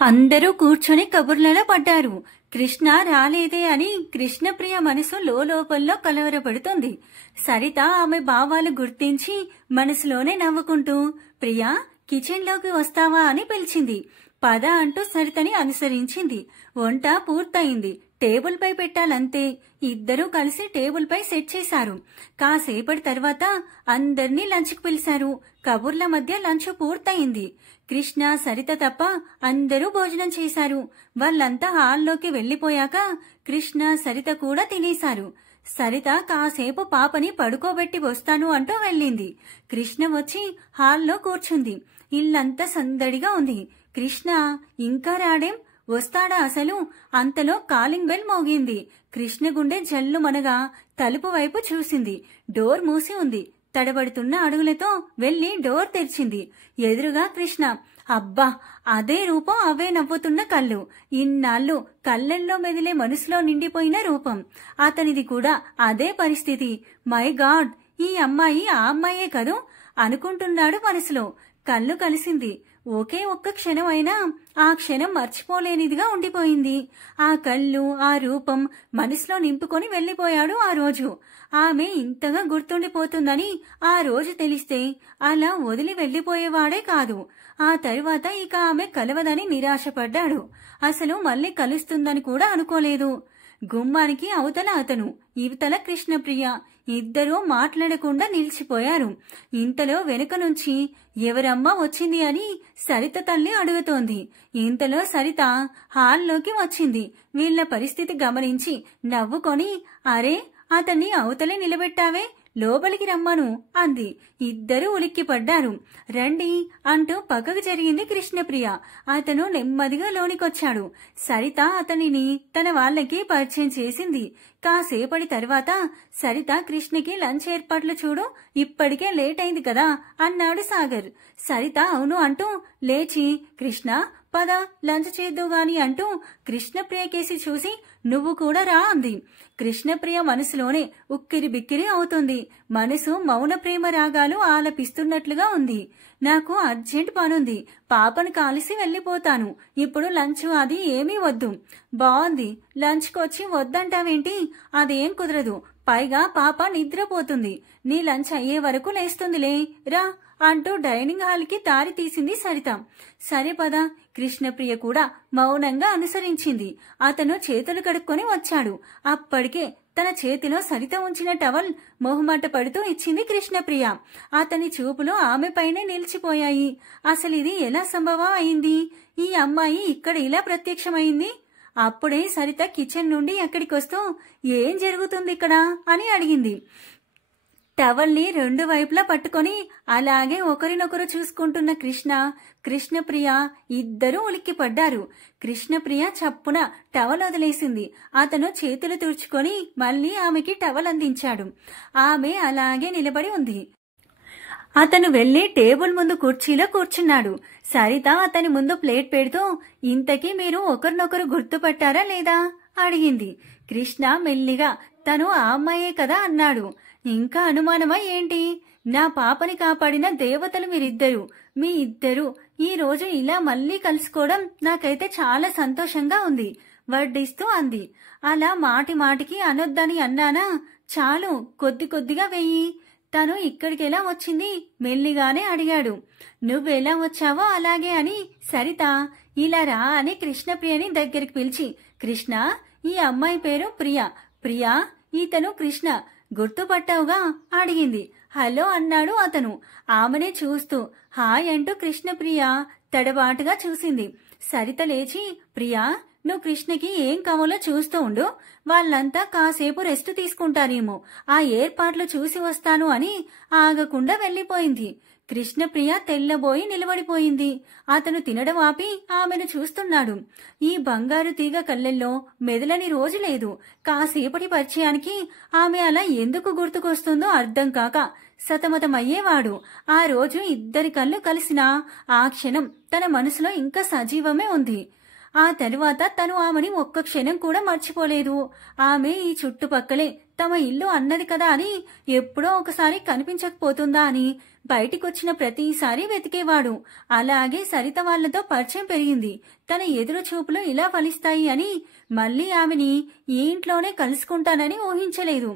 అందరూ కూర్చొని కబుర్లలో పడ్డారు. కృష్ణ రాలేదే అని కృష్ణప్రియ మనసు లోపల్లో కలవరపడుతుంది. సరిత ఆమె భావాలు గుర్తించి మనసులోనే నవ్వుకుంటూ ప్రియా కిచెన్లోకి వస్తావా అని పిలిచింది. పద అంటూ సరితని అనుసరించింది. వంట పూర్తయింది. టేబుల్ పై పెట్టాలంతే. ఇద్దరూ కలిసి టేబుల్ పై సెట్ చేశారు. కాసేపటి తర్వాత అందర్నీ లంచ్కి పిలిచారు. కబుర్ల మధ్య లంచ్ పూర్తయింది. కృష్ణ సరిత తప్ప అందరూ భోజనం చేశారు. వాళ్ళంతా హాల్లోకి వెళ్లిపోయాక కృష్ణ సరిత కూడా తినేశారు. సరిత కాసేపు పాపని పడుకోబెట్టి వస్తాను అంటూ వెళ్ళింది. కృష్ణ వచ్చి హాల్లో కూర్చుంది. ఇల్లంతా సందడిగా ఉంది. కృష్ణ ఇంకా రాడేం, వస్తాడా అసలు? అంతలో కాలింగ్ బెల్ మోగింది. కృష్ణ గుండె జల్లు మనగా తలుపు వైపు చూసింది. డోర్ మూసి ఉంది. తడబడుతున్న అడుగులతో వెళ్లి డోర్ తెరిచింది. ఎదురుగా కృష్ణ. అబ్బా, అదే రూపం, అవే నవ్వుతున్న కళ్ళు. ఇన్నాళ్ళు కళ్ళల్లో మెదిలే మనసులో నిండిపోయిన రూపం. అతనిది కూడా అదే పరిస్థితి. మై గాడ్, ఈ అమ్మాయి ఆ అమ్మాయే కదూ అనుకుంటున్నాడు మనసులో. కళ్ళు కలిసింది. ఒకే ఒక్క క్షణం అయినా ఆ క్షణం మర్చిపోలేనిదిగా ఉండిపోయింది. ఆ కళ్ళు, ఆ రూపం మనసులో నింపుకొని వెళ్లిపోయాడు ఆ రోజు. ఆమె ఇంతగా గుర్తుండిపోతుందని ఆ రోజు తెలిస్తే అలా వదిలి వెళ్లిపోయేవాడే కాదు. ఆ తరువాత ఇక ఆమె కలవదని నిరాశపడ్డాడు. అసలు మళ్ళీ కలుస్తుందని కూడా అనుకోలేదు. గుమ్మానికి అవతల అతను, ఇవతల కృష్ణప్రియ. ఇద్దరూ మాట్లాడకుండా నిలిచిపోయారు. ఇంతలో వెనుక నుంచి ఎవరమ్మా వచ్చింది అని సరిత తల్లి అడుగుతోంది. ఇంతలో సరిత హాల్లోకి వచ్చింది. వీళ్ల పరిస్థితి గమనించి నవ్వుకొని, అరే, అతన్ని అవతలే నిలబెట్టావే, లోపలికి రమ్మను అంది. ఇద్దరూ ఉలిక్కిపడ్డారు. రండి అంటూ పక్కకు జరిగింది కృష్ణప్రియ. అతను నెమ్మదిగా లోనికొచ్చాడు. సరిత అతనిని తన వాళ్ళకి పరిచయం చేసింది. కాసేపటి తర్వాత సరిత కృష్ణకి లంచ్ ఏర్పాట్లు చూడు, ఇప్పటికే లేట్ అయింది కదా అన్నాడు సాగర్. సరిత అవును అంటూ లేచి, కృష్ణ పద లంచ్ చేద్దుగాని అంటూ కృష్ణప్రియ కేసి చూసి నువ్వు కూడా రా అంది. కృష్ణప్రియ మనసులోనే ఉక్కిరి బిక్కిరి అవుతుంది. మనసు మౌన ప్రేమ రాగాలు ఆలపిస్తున్నట్లుగా ఉంది. నాకు అర్జెంట్ పనుంది, పాపను కాలిసి వెళ్లిపోతాను. ఇప్పుడు లంచ్ అది ఏమీ వద్దు. బాగుంది, లంచ్కొచ్చి వద్దంటావేంటి? అదేం కుదరదు. పైగా పాప నిద్రపోతుంది. నీ లంచ్ అయ్యే వరకు లేస్తుందిలే, రా అంటూ డైనింగ్ హాల్ కి దారి తీసింది సరిత. సరే పద. కృష్ణప్రియ కూడా మౌనంగా అనుసరించింది. అతను చేతులు కడుక్కొని వచ్చాడు. అప్పటికే తన చేతిలో సరిత ఉంచిన టవల్ మొహమాట పడుతూ ఇచ్చింది కృష్ణప్రియ. అతని చూపులు ఆమెపైనే నిలిచిపోయాయి. అసలిది ఎలా సంభవం అయింది? ఈ అమ్మాయి ఇక్కడ ఇలా ప్రత్యక్షమైంది. అప్పుడే సరిత కిచెన్ నుండి ఎక్కడికొస్తూ ఏం జరుగుతుంది ఇక్కడ అని అడిగింది. టవల్ని రెండు వైపులా పట్టుకొని అలాగే ఒకరినొకరు చూసుకుంటున్న కృష్ణప్రియ ఇద్దరూ ఉలిక్కిపడ్డారు. కృష్ణప్రియ చప్పున టవల్ వదిలేసింది. అతను చేతులు తుడుచుకొని మళ్లీ ఆమెకి టవల్ అందించాడు. ఆమె అలాగే నిలబడి ఉంది. అతను వెళ్లి టేబుల్ ముందు కుర్చీలో కూర్చున్నాడు. సరిత అతని ముందు ప్లేట్ పెడుతూ, ఇంతకీ మీరు ఒకరినొకరు గుర్తుపట్టారా లేదా అడిగింది. కృష్ణ మెల్లిగా తను ఆ అమ్మాయే కదా అన్నాడు. ఇంకా అనుమానమా ఏంటి? నా పాపని కాపాడిన దేవతలు మీరిద్దరు. మీ ఇద్దరు ఈ రోజు ఇలా మళ్లీ కలుసుకోవడం నాకైతే చాలా సంతోషంగా ఉంది వడ్డిస్తూ అంది. అలా మాటి మాటికి అనొద్దని అన్నానా? చాలు, కొద్ది కొద్దిగా వెయ్యి. తను ఇక్కడికెలా వచ్చింది మెల్లిగానే అడిగాడు. నువ్వెలా వచ్చావో అలాగే అని సరిత ఇలా రా అని కృష్ణప్రియని దగ్గరికి పిలిచి, కృష్ణ, ఈ అమ్మాయి పేరు ప్రియ. ప్రియా, ఇతను కృష్ణ, గుర్తుపట్టావుగా అడిగింది. హలో అన్నాడు అతను ఆమెనే చూస్తూ. హాయ్ అంటూ కృష్ణప్రియ తడబాటుగా చూసింది. సరిత లేచి, ప్రియా, నువ్వు కృష్ణకి ఏం కావాలో చూస్తూ ఉండు. వాళ్ళంతా కాసేపు రెస్ట్ తీసుకుంటారేమో, ఆ ఏర్పాట్లు చూసి వస్తాను అని ఆగకుండా వెళ్లిపోయింది. కృష్ణప్రియ తెల్లబోయి నిలబడిపోయింది. అతను తినడం ఆపి ఆమెను చూస్తున్నాడు. ఈ బంగారు తీగ కళ్ళల్లో మెదలని రోజు లేదు. కాసేపటి పరిచయానికి ఆమె అలా ఎందుకు గుర్తుకొస్తుందో అర్థం కాక సతమతమయ్యేవాడు. ఆ రోజు ఇద్దరి కళ్ళు కలిసినా ఆ క్షణం తన మనసులో ఇంకా సజీవమే ఉంది. ఆ తరువాత తను ఆమెని ఒక్క క్షణం కూడా మర్చిపోలేదు. ఆమె ఈ చుట్టుపక్కలే తమ ఇల్లు అన్నది కదా అని ఎప్పుడో ఒకసారి కనిపించకపోతుందా అని బయటికొచ్చిన ప్రతిసారి వెతికేవాడు. అలాగే సరిత వాళ్లతో పరిచయం పెరిగింది. తన ఎదురు చూపులు ఇలా ఫలిస్తాయి అని, మళ్లీ ఆమెని ఈ ఇంట్లోనే కలుసుకుంటానని ఊహించలేదు.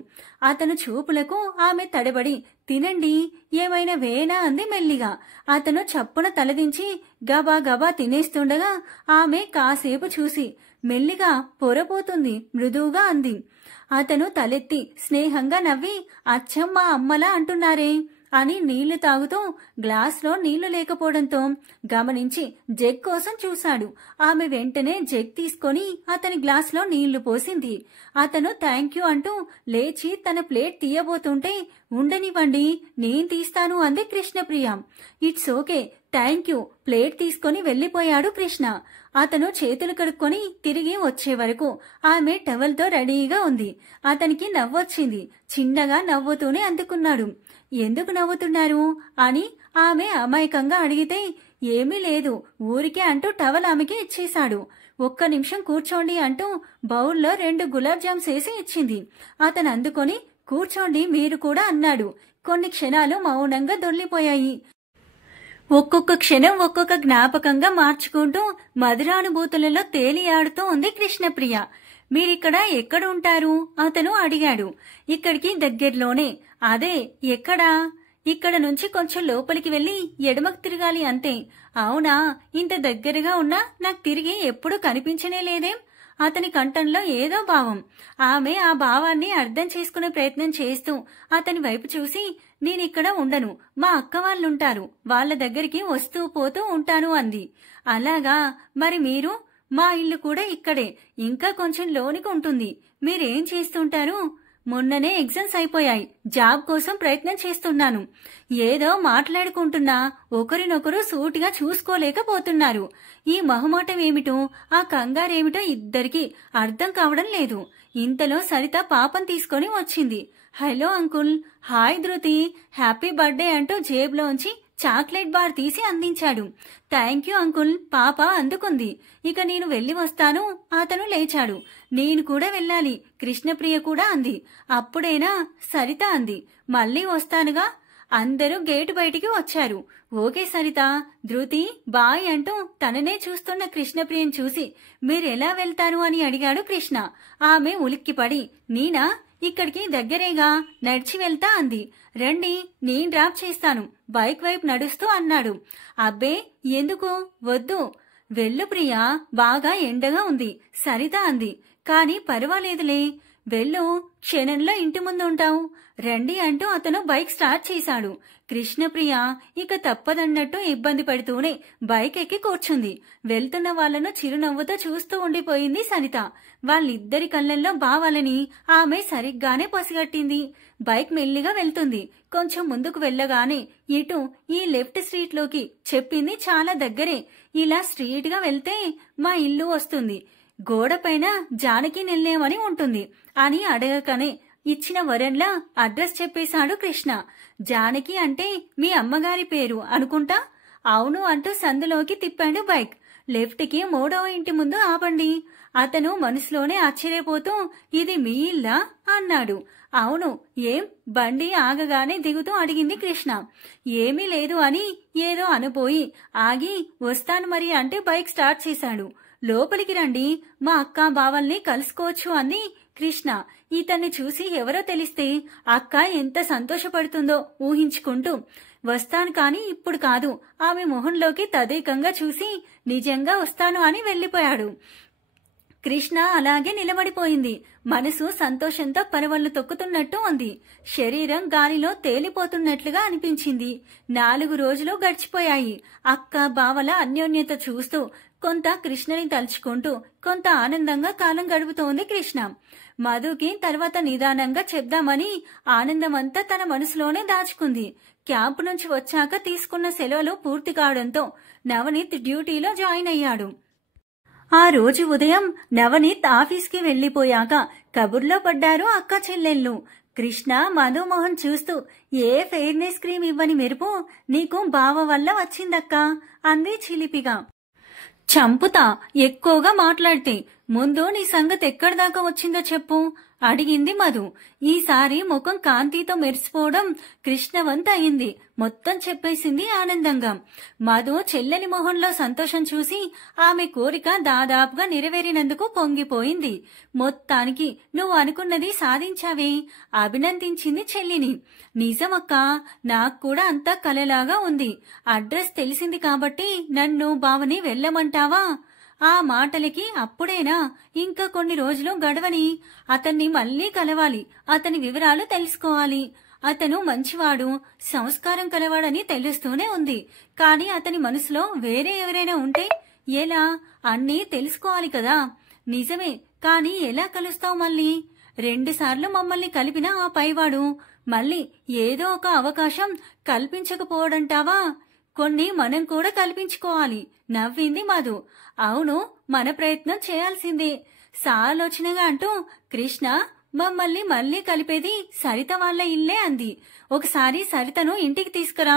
అతను చూపులకు ఆమె తడబడి, తినండి, ఏమైనా వేనా అంది మెల్లిగా. అతను చప్పున తలదించి గబా గబా తినేస్తుండగా ఆమె కాసేపు చూసి మెల్లిగా పొరపోతుంది మృదువుగా అంది. అతను తలెత్తి స్నేహంగా నవ్వి, అచ్చం మా అమ్మలా అంటున్నారే అని నీళ్లు తాగుతూ గ్లాస్లో నీళ్లు లేకపోవడంతో గమనించి జగ్ కోసం చూశాడు. ఆమె వెంటనే జగ్ తీసుకొని అతని గ్లాస్లో నీళ్లు పోసింది. అతను థ్యాంక్ యూ అంటూ లేచి తన ప్లేట్ తీయబోతుంటే, ఉండనివ్వండి, నేను తీస్తాను అంది Krishnapriya. It's okay, thank you, plate తీసుకొని వెళ్లిపోయాడు కృష్ణ. అతను చేతులు కడుక్కొని తిరిగి వచ్చే వరకు ఆమె టవల్తో రెడీగా ఉంది. అతనికి నవ్వొచ్చింది. చిన్నగా నవ్వుతూనే అందుకున్నాడు. ఎందుకు నవ్వుతున్నారు అని ఆమె అమాయకంగా అడిగితే, ఏమీ లేదు, ఊరికే అంటూ టవల్ ఆమెకి ఇచ్చేశాడు. ఒక్క నిమిషం కూర్చోండి అంటూ బౌల్లో 2 గులాబ్ జామ్స్ వేసి ఇచ్చింది. అతను అందుకొని కూర్చోండి మీరు కూడా అన్నాడు. కొన్ని క్షణాలు మౌనంగా దొర్లిపోయాయి. ఒక్కొక్క క్షణం ఒక్కొక్క జ్ఞాపకంగా మార్చుకుంటూ మధురానుభూతులలో తేలియాడుతూ ఉంది కృష్ణప్రియ. మీరిక్కడ ఎక్కడ ఉంటారు అతను అడిగాడు. ఇక్కడికి దగ్గరలోనే. అదే ఎక్కడా? ఇక్కడ నుంచి కొంచెం లోపలికి వెళ్లి ఎడమకు తిరగాలి అంతే. అవునా, ఇంత దగ్గరగా ఉన్నా నాకు తిరిగి ఎప్పుడూ కనిపించనే లేదేం? అతని కంఠంలో ఏదో భావం. ఆమె ఆ భావాన్ని అర్థం చేసుకునే ప్రయత్నం చేస్తూ అతని వైపు చూసి, నేనిక్కడ ఉండను, మా అక్క వాళ్ళుంటారు, వాళ్ళ దగ్గరికి వస్తూ పోతూ ఉంటాను అంది. అలాగా, మరి మీరు? మా ఇల్లు కూడా ఇక్కడే, ఇంకా కొంచెం లోనికి ఉంటుంది. మీరేం చేస్తుంటారు? మొన్ననే ఎగ్జామ్స్ అయిపోయాయి, జాబ్ కోసం ప్రయత్నం చేస్తున్నాను. ఏదో మాట్లాడుకుంటున్నా ఒకరినొకరు సూటిగా చూసుకోలేకపోతున్నారు. ఈ మొహమాటం ఏమిటో, ఆ కంగారేమిటో ఇద్దరికి అర్థం కావడం లేదు. ఇంతలో సరిత పాపం తీసుకొని వచ్చింది. Hello uncle. హాయ్ ధృతి, హ్యాపీ బర్త్డే అంటూ జేబులోంచి చాక్లెట్ బార్ తీసి అందించాడు. థ్యాంక్ యూ అంకుల్, పాప అందుకుంది. ఇక నేను వెళ్లి వస్తాను. అతను లేచాడు. నేను కూడా వెళ్ళాలి, కృష్ణప్రియ కూడా అంది. అప్పుడేనా సరిత అంది. మళ్ళీ వస్తానుగా. అందరూ గేటు బయటికి వచ్చారు. ఓకే సరిత, ధృతి బాయ్ అంటూ తననే చూస్తున్న కృష్ణప్రియను చూసి, మీరెలా వెళ్తారు అని అడిగాడు కృష్ణ. ఆమె ఉలిక్కిపడి, నేనా, ఇక్కడికి దగ్గరేగా, నడిచి వెళ్తా అంది. రండి, నేను డ్రాప్ చేస్తాను, బైక్ వైపు నడుస్తూ అన్నాడు. అబ్బే ఎందుకు, వద్దు, వెళ్ళు ప్రియా, బాగా ఎండగా ఉంది సరిత అంది. కాని పర్వాలేదులే, వెళ్ళు, క్షణంలో ఇంటి ముందు ఉంటావు, రండి అంటూ అతను బైక్ స్టార్ట్ చేశాడు. కృష్ణప్రియ ఇక తప్పదన్నట్టు ఇబ్బంది పడుతూనే బైక్ ఎక్కి కూర్చుంది. వెళ్తున్న వాళ్లను చిరునవ్వుతో చూస్తూ ఉండిపోయింది సరిత. వాళ్ళిద్దరి కళ్ళల్లో భావాలని ఆమె సరిగ్గానే పసిగట్టింది. బైక్ మెల్లిగా వెళ్తుంది. కొంచెం ముందుకు వెళ్ళగానే ఇటు ఈ లెఫ్ట్ స్ట్రీట్ లోకి చెప్పింది. చాలా దగ్గరే, ఇలా స్ట్రీట్ గా వెళ్తే మా ఇల్లు వస్తుంది, గోడపైన జానకి నిల్లేమని ఉంటుంది అని అడగకనే ఇచ్చిన వరంలా అడ్రస్ చెప్పేశాడు కృష్ణ. జానకి అంటే మీ అమ్మగారి పేరు అనుకుంటా. అవును అంటూ సందులోకి తిప్పాడు బైక్. లెఫ్ట్ కి 3వ ఇంటి ముందు ఆపండి. అతను మనసులోనే ఆశ్చర్యపోతూ, ఇది మీ ఇల్లా అన్నాడు. అవును, ఏం? బండి ఆగగానే దిగుతూ అడిగింది కృష్ణ. ఏమీ లేదు అని ఏదో అనుపోయి ఆగి, వస్తాను మరి అంటే బైక్ స్టార్ట్ చేశాడు. లోపలికి రండి, మా అక్క బావల్ని కలుసుకోవచ్చు అంది కృష్ణ. ఇతన్ని చూసి ఎవరో తెలిస్తే అక్క ఎంత సంతోషపడుతుందో ఊహించుకుంటూ, వస్తాను కాని ఇప్పుడు కాదు, ఆమె మొహంలోకి తదేకంగా చూసి నిజంగా వస్తాను అని వెళ్లిపోయాడు. కృష్ణ అలాగే నిలబడిపోయింది. మనసు సంతోషంతో పరవళ్లు తొక్కుతున్నట్టు ఉంది. శరీరం గాలిలో తేలిపోతున్నట్లుగా అనిపించింది. 4 రోజులు గడిచిపోయాయి. అక్క బావల అన్యోన్యత చూస్తూ కొంత కృష్ణని తలుచుకుంటూ కొంత ఆనందంగా కాలం గడుపుతోంది కృష్ణ. మధుకి తర్వాత నిదానంగా చెప్దామని ఆనందమంతా తన మనసులోనే దాచుకుంది. క్యాంప్ నుంచి వచ్చాక తీసుకున్న సెలవులు పూర్తి కావడంతో నవనీత్ డ్యూటీలో జాయిన్ అయ్యాడు. ఆ రోజు ఉదయం నవనీత్ ఆఫీస్కి వెళ్లిపోయాక కబుర్లో పడ్డారు అక్క చెల్లెళ్ళు. కృష్ణ మధుమోహన్ చూస్తూ, ఏ ఫెయిర్నెస్ క్రీమ్ ఇవ్వని మెరుపు నీకు బావ వల్ల వచ్చిందక్కా అంది చిలిపిగా. చంపుతా ఎక్కువగా మాట్లాడితే, ముందు నీ సంగతి ఎక్కడి దాకా వచ్చిందో చెప్పు అడిగింది మధు. ఈసారి ముఖం కాంతితో మెరిసిపోవడం కృష్ణవంత అయింది. మొత్తం చెప్పేసింది ఆనందంగా. మధు చెల్లెలి మొహంలో సంతోషం చూసి ఆమె కోరిక దాదాపుగా నెరవేరినందుకు పొంగిపోయింది. మొత్తానికి నువ్వు అనుకున్నది సాధించావే, అభినందించింది చెల్లిని. నిజమక్క, నాకు కూడా అంతా కలలాగా ఉంది. అడ్రస్ తెలిసింది కాబట్టి నన్ను బావని వెళ్ళమంటావా? ఆ మాటలకి అప్పుడేనా, ఇంకా కొన్ని రోజులు గడవని. అతన్ని మళ్లీ కలవాలి, అతని వివరాలు తెలుసుకోవాలి. అతను మంచివాడు, సంస్కారం కలవాడని తెలుస్తూనే ఉంది. కాని అతని మనసులో వేరే ఎవరైనా ఉంటే ఎలా? అన్నీ తెలుసుకోవాలి కదా. నిజమే, కాని ఎలా కలుస్తావు మళ్ళీ? 2 సార్లు మమ్మల్ని కలిపిన ఆ పైవాడు మళ్ళీ ఏదో ఒక అవకాశం కల్పించకపోవడంటావా? కొన్ని మనం కూడా కల్పించుకోవాలి, నవ్వింది మధు. అవును, మన ప్రయత్నం చేయాల్సిందే సాలోచనగా అంటూ కృష్ణ మమ్మల్ని మళ్ళీ కలిపేది సరిత వాళ్ళ ఇల్లే అంది. ఒకసారి సరితను ఇంటికి తీసుకురా,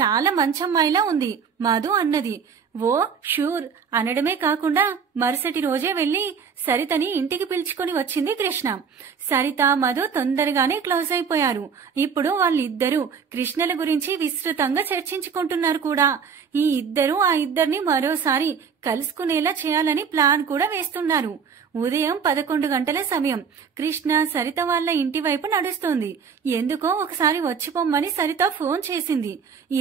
చాలా మంచమ్మాయిలా ఉంది మధు అన్నది. ఓ షూర్ అనడమే కాకుండా మరుసటి రోజే వెళ్లి సరితని ఇంటికి పిలుచుకొని వచ్చింది కృష్ణ. సరిత మధు తొందరగానే క్లోజ్ అయిపోయారు. ఇప్పుడు వాళ్ళిద్దరూ కృష్ణల గురించి విస్తృతంగా చర్చించుకుంటున్నారు కూడా. ఈ ఇద్దరు ఆ ఇద్దరిని మరోసారి కలుసుకునేలా చేయాలని ప్లాన్ కూడా వేస్తున్నారు. ఉదయం 11 గంటల సమయం. కృష్ణ సరిత వాళ్ళ ఇంటి వైపు నడుస్తోంది. ఎందుకో ఒకసారి వచ్చిపోమ్మని సరిత ఫోన్ చేసింది.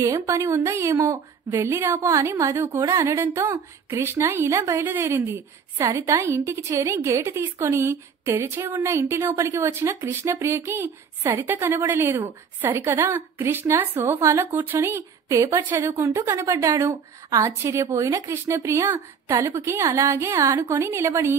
ఏం పని ఉందో ఏమో, వెళ్లి రాపో అని మధు కూడా అనడంతో కృష్ణ ఇలా బయలుదేరింది. సరిత ఇంటికి చేరి గేటు తీసుకొని తెరిచే ఉన్న ఇంటి లోపలికి వచ్చిన కృష్ణప్రియకి సరిత కనబడలేదు. సరికదా కృష్ణ సోఫాలో కూర్చొని పేపర్ చదువుకుంటూ కనపడ్డాడు. ఆశ్చర్యపోయిన కృష్ణప్రియ తలుపుకి అలాగే ఆనుకొని నిలబడి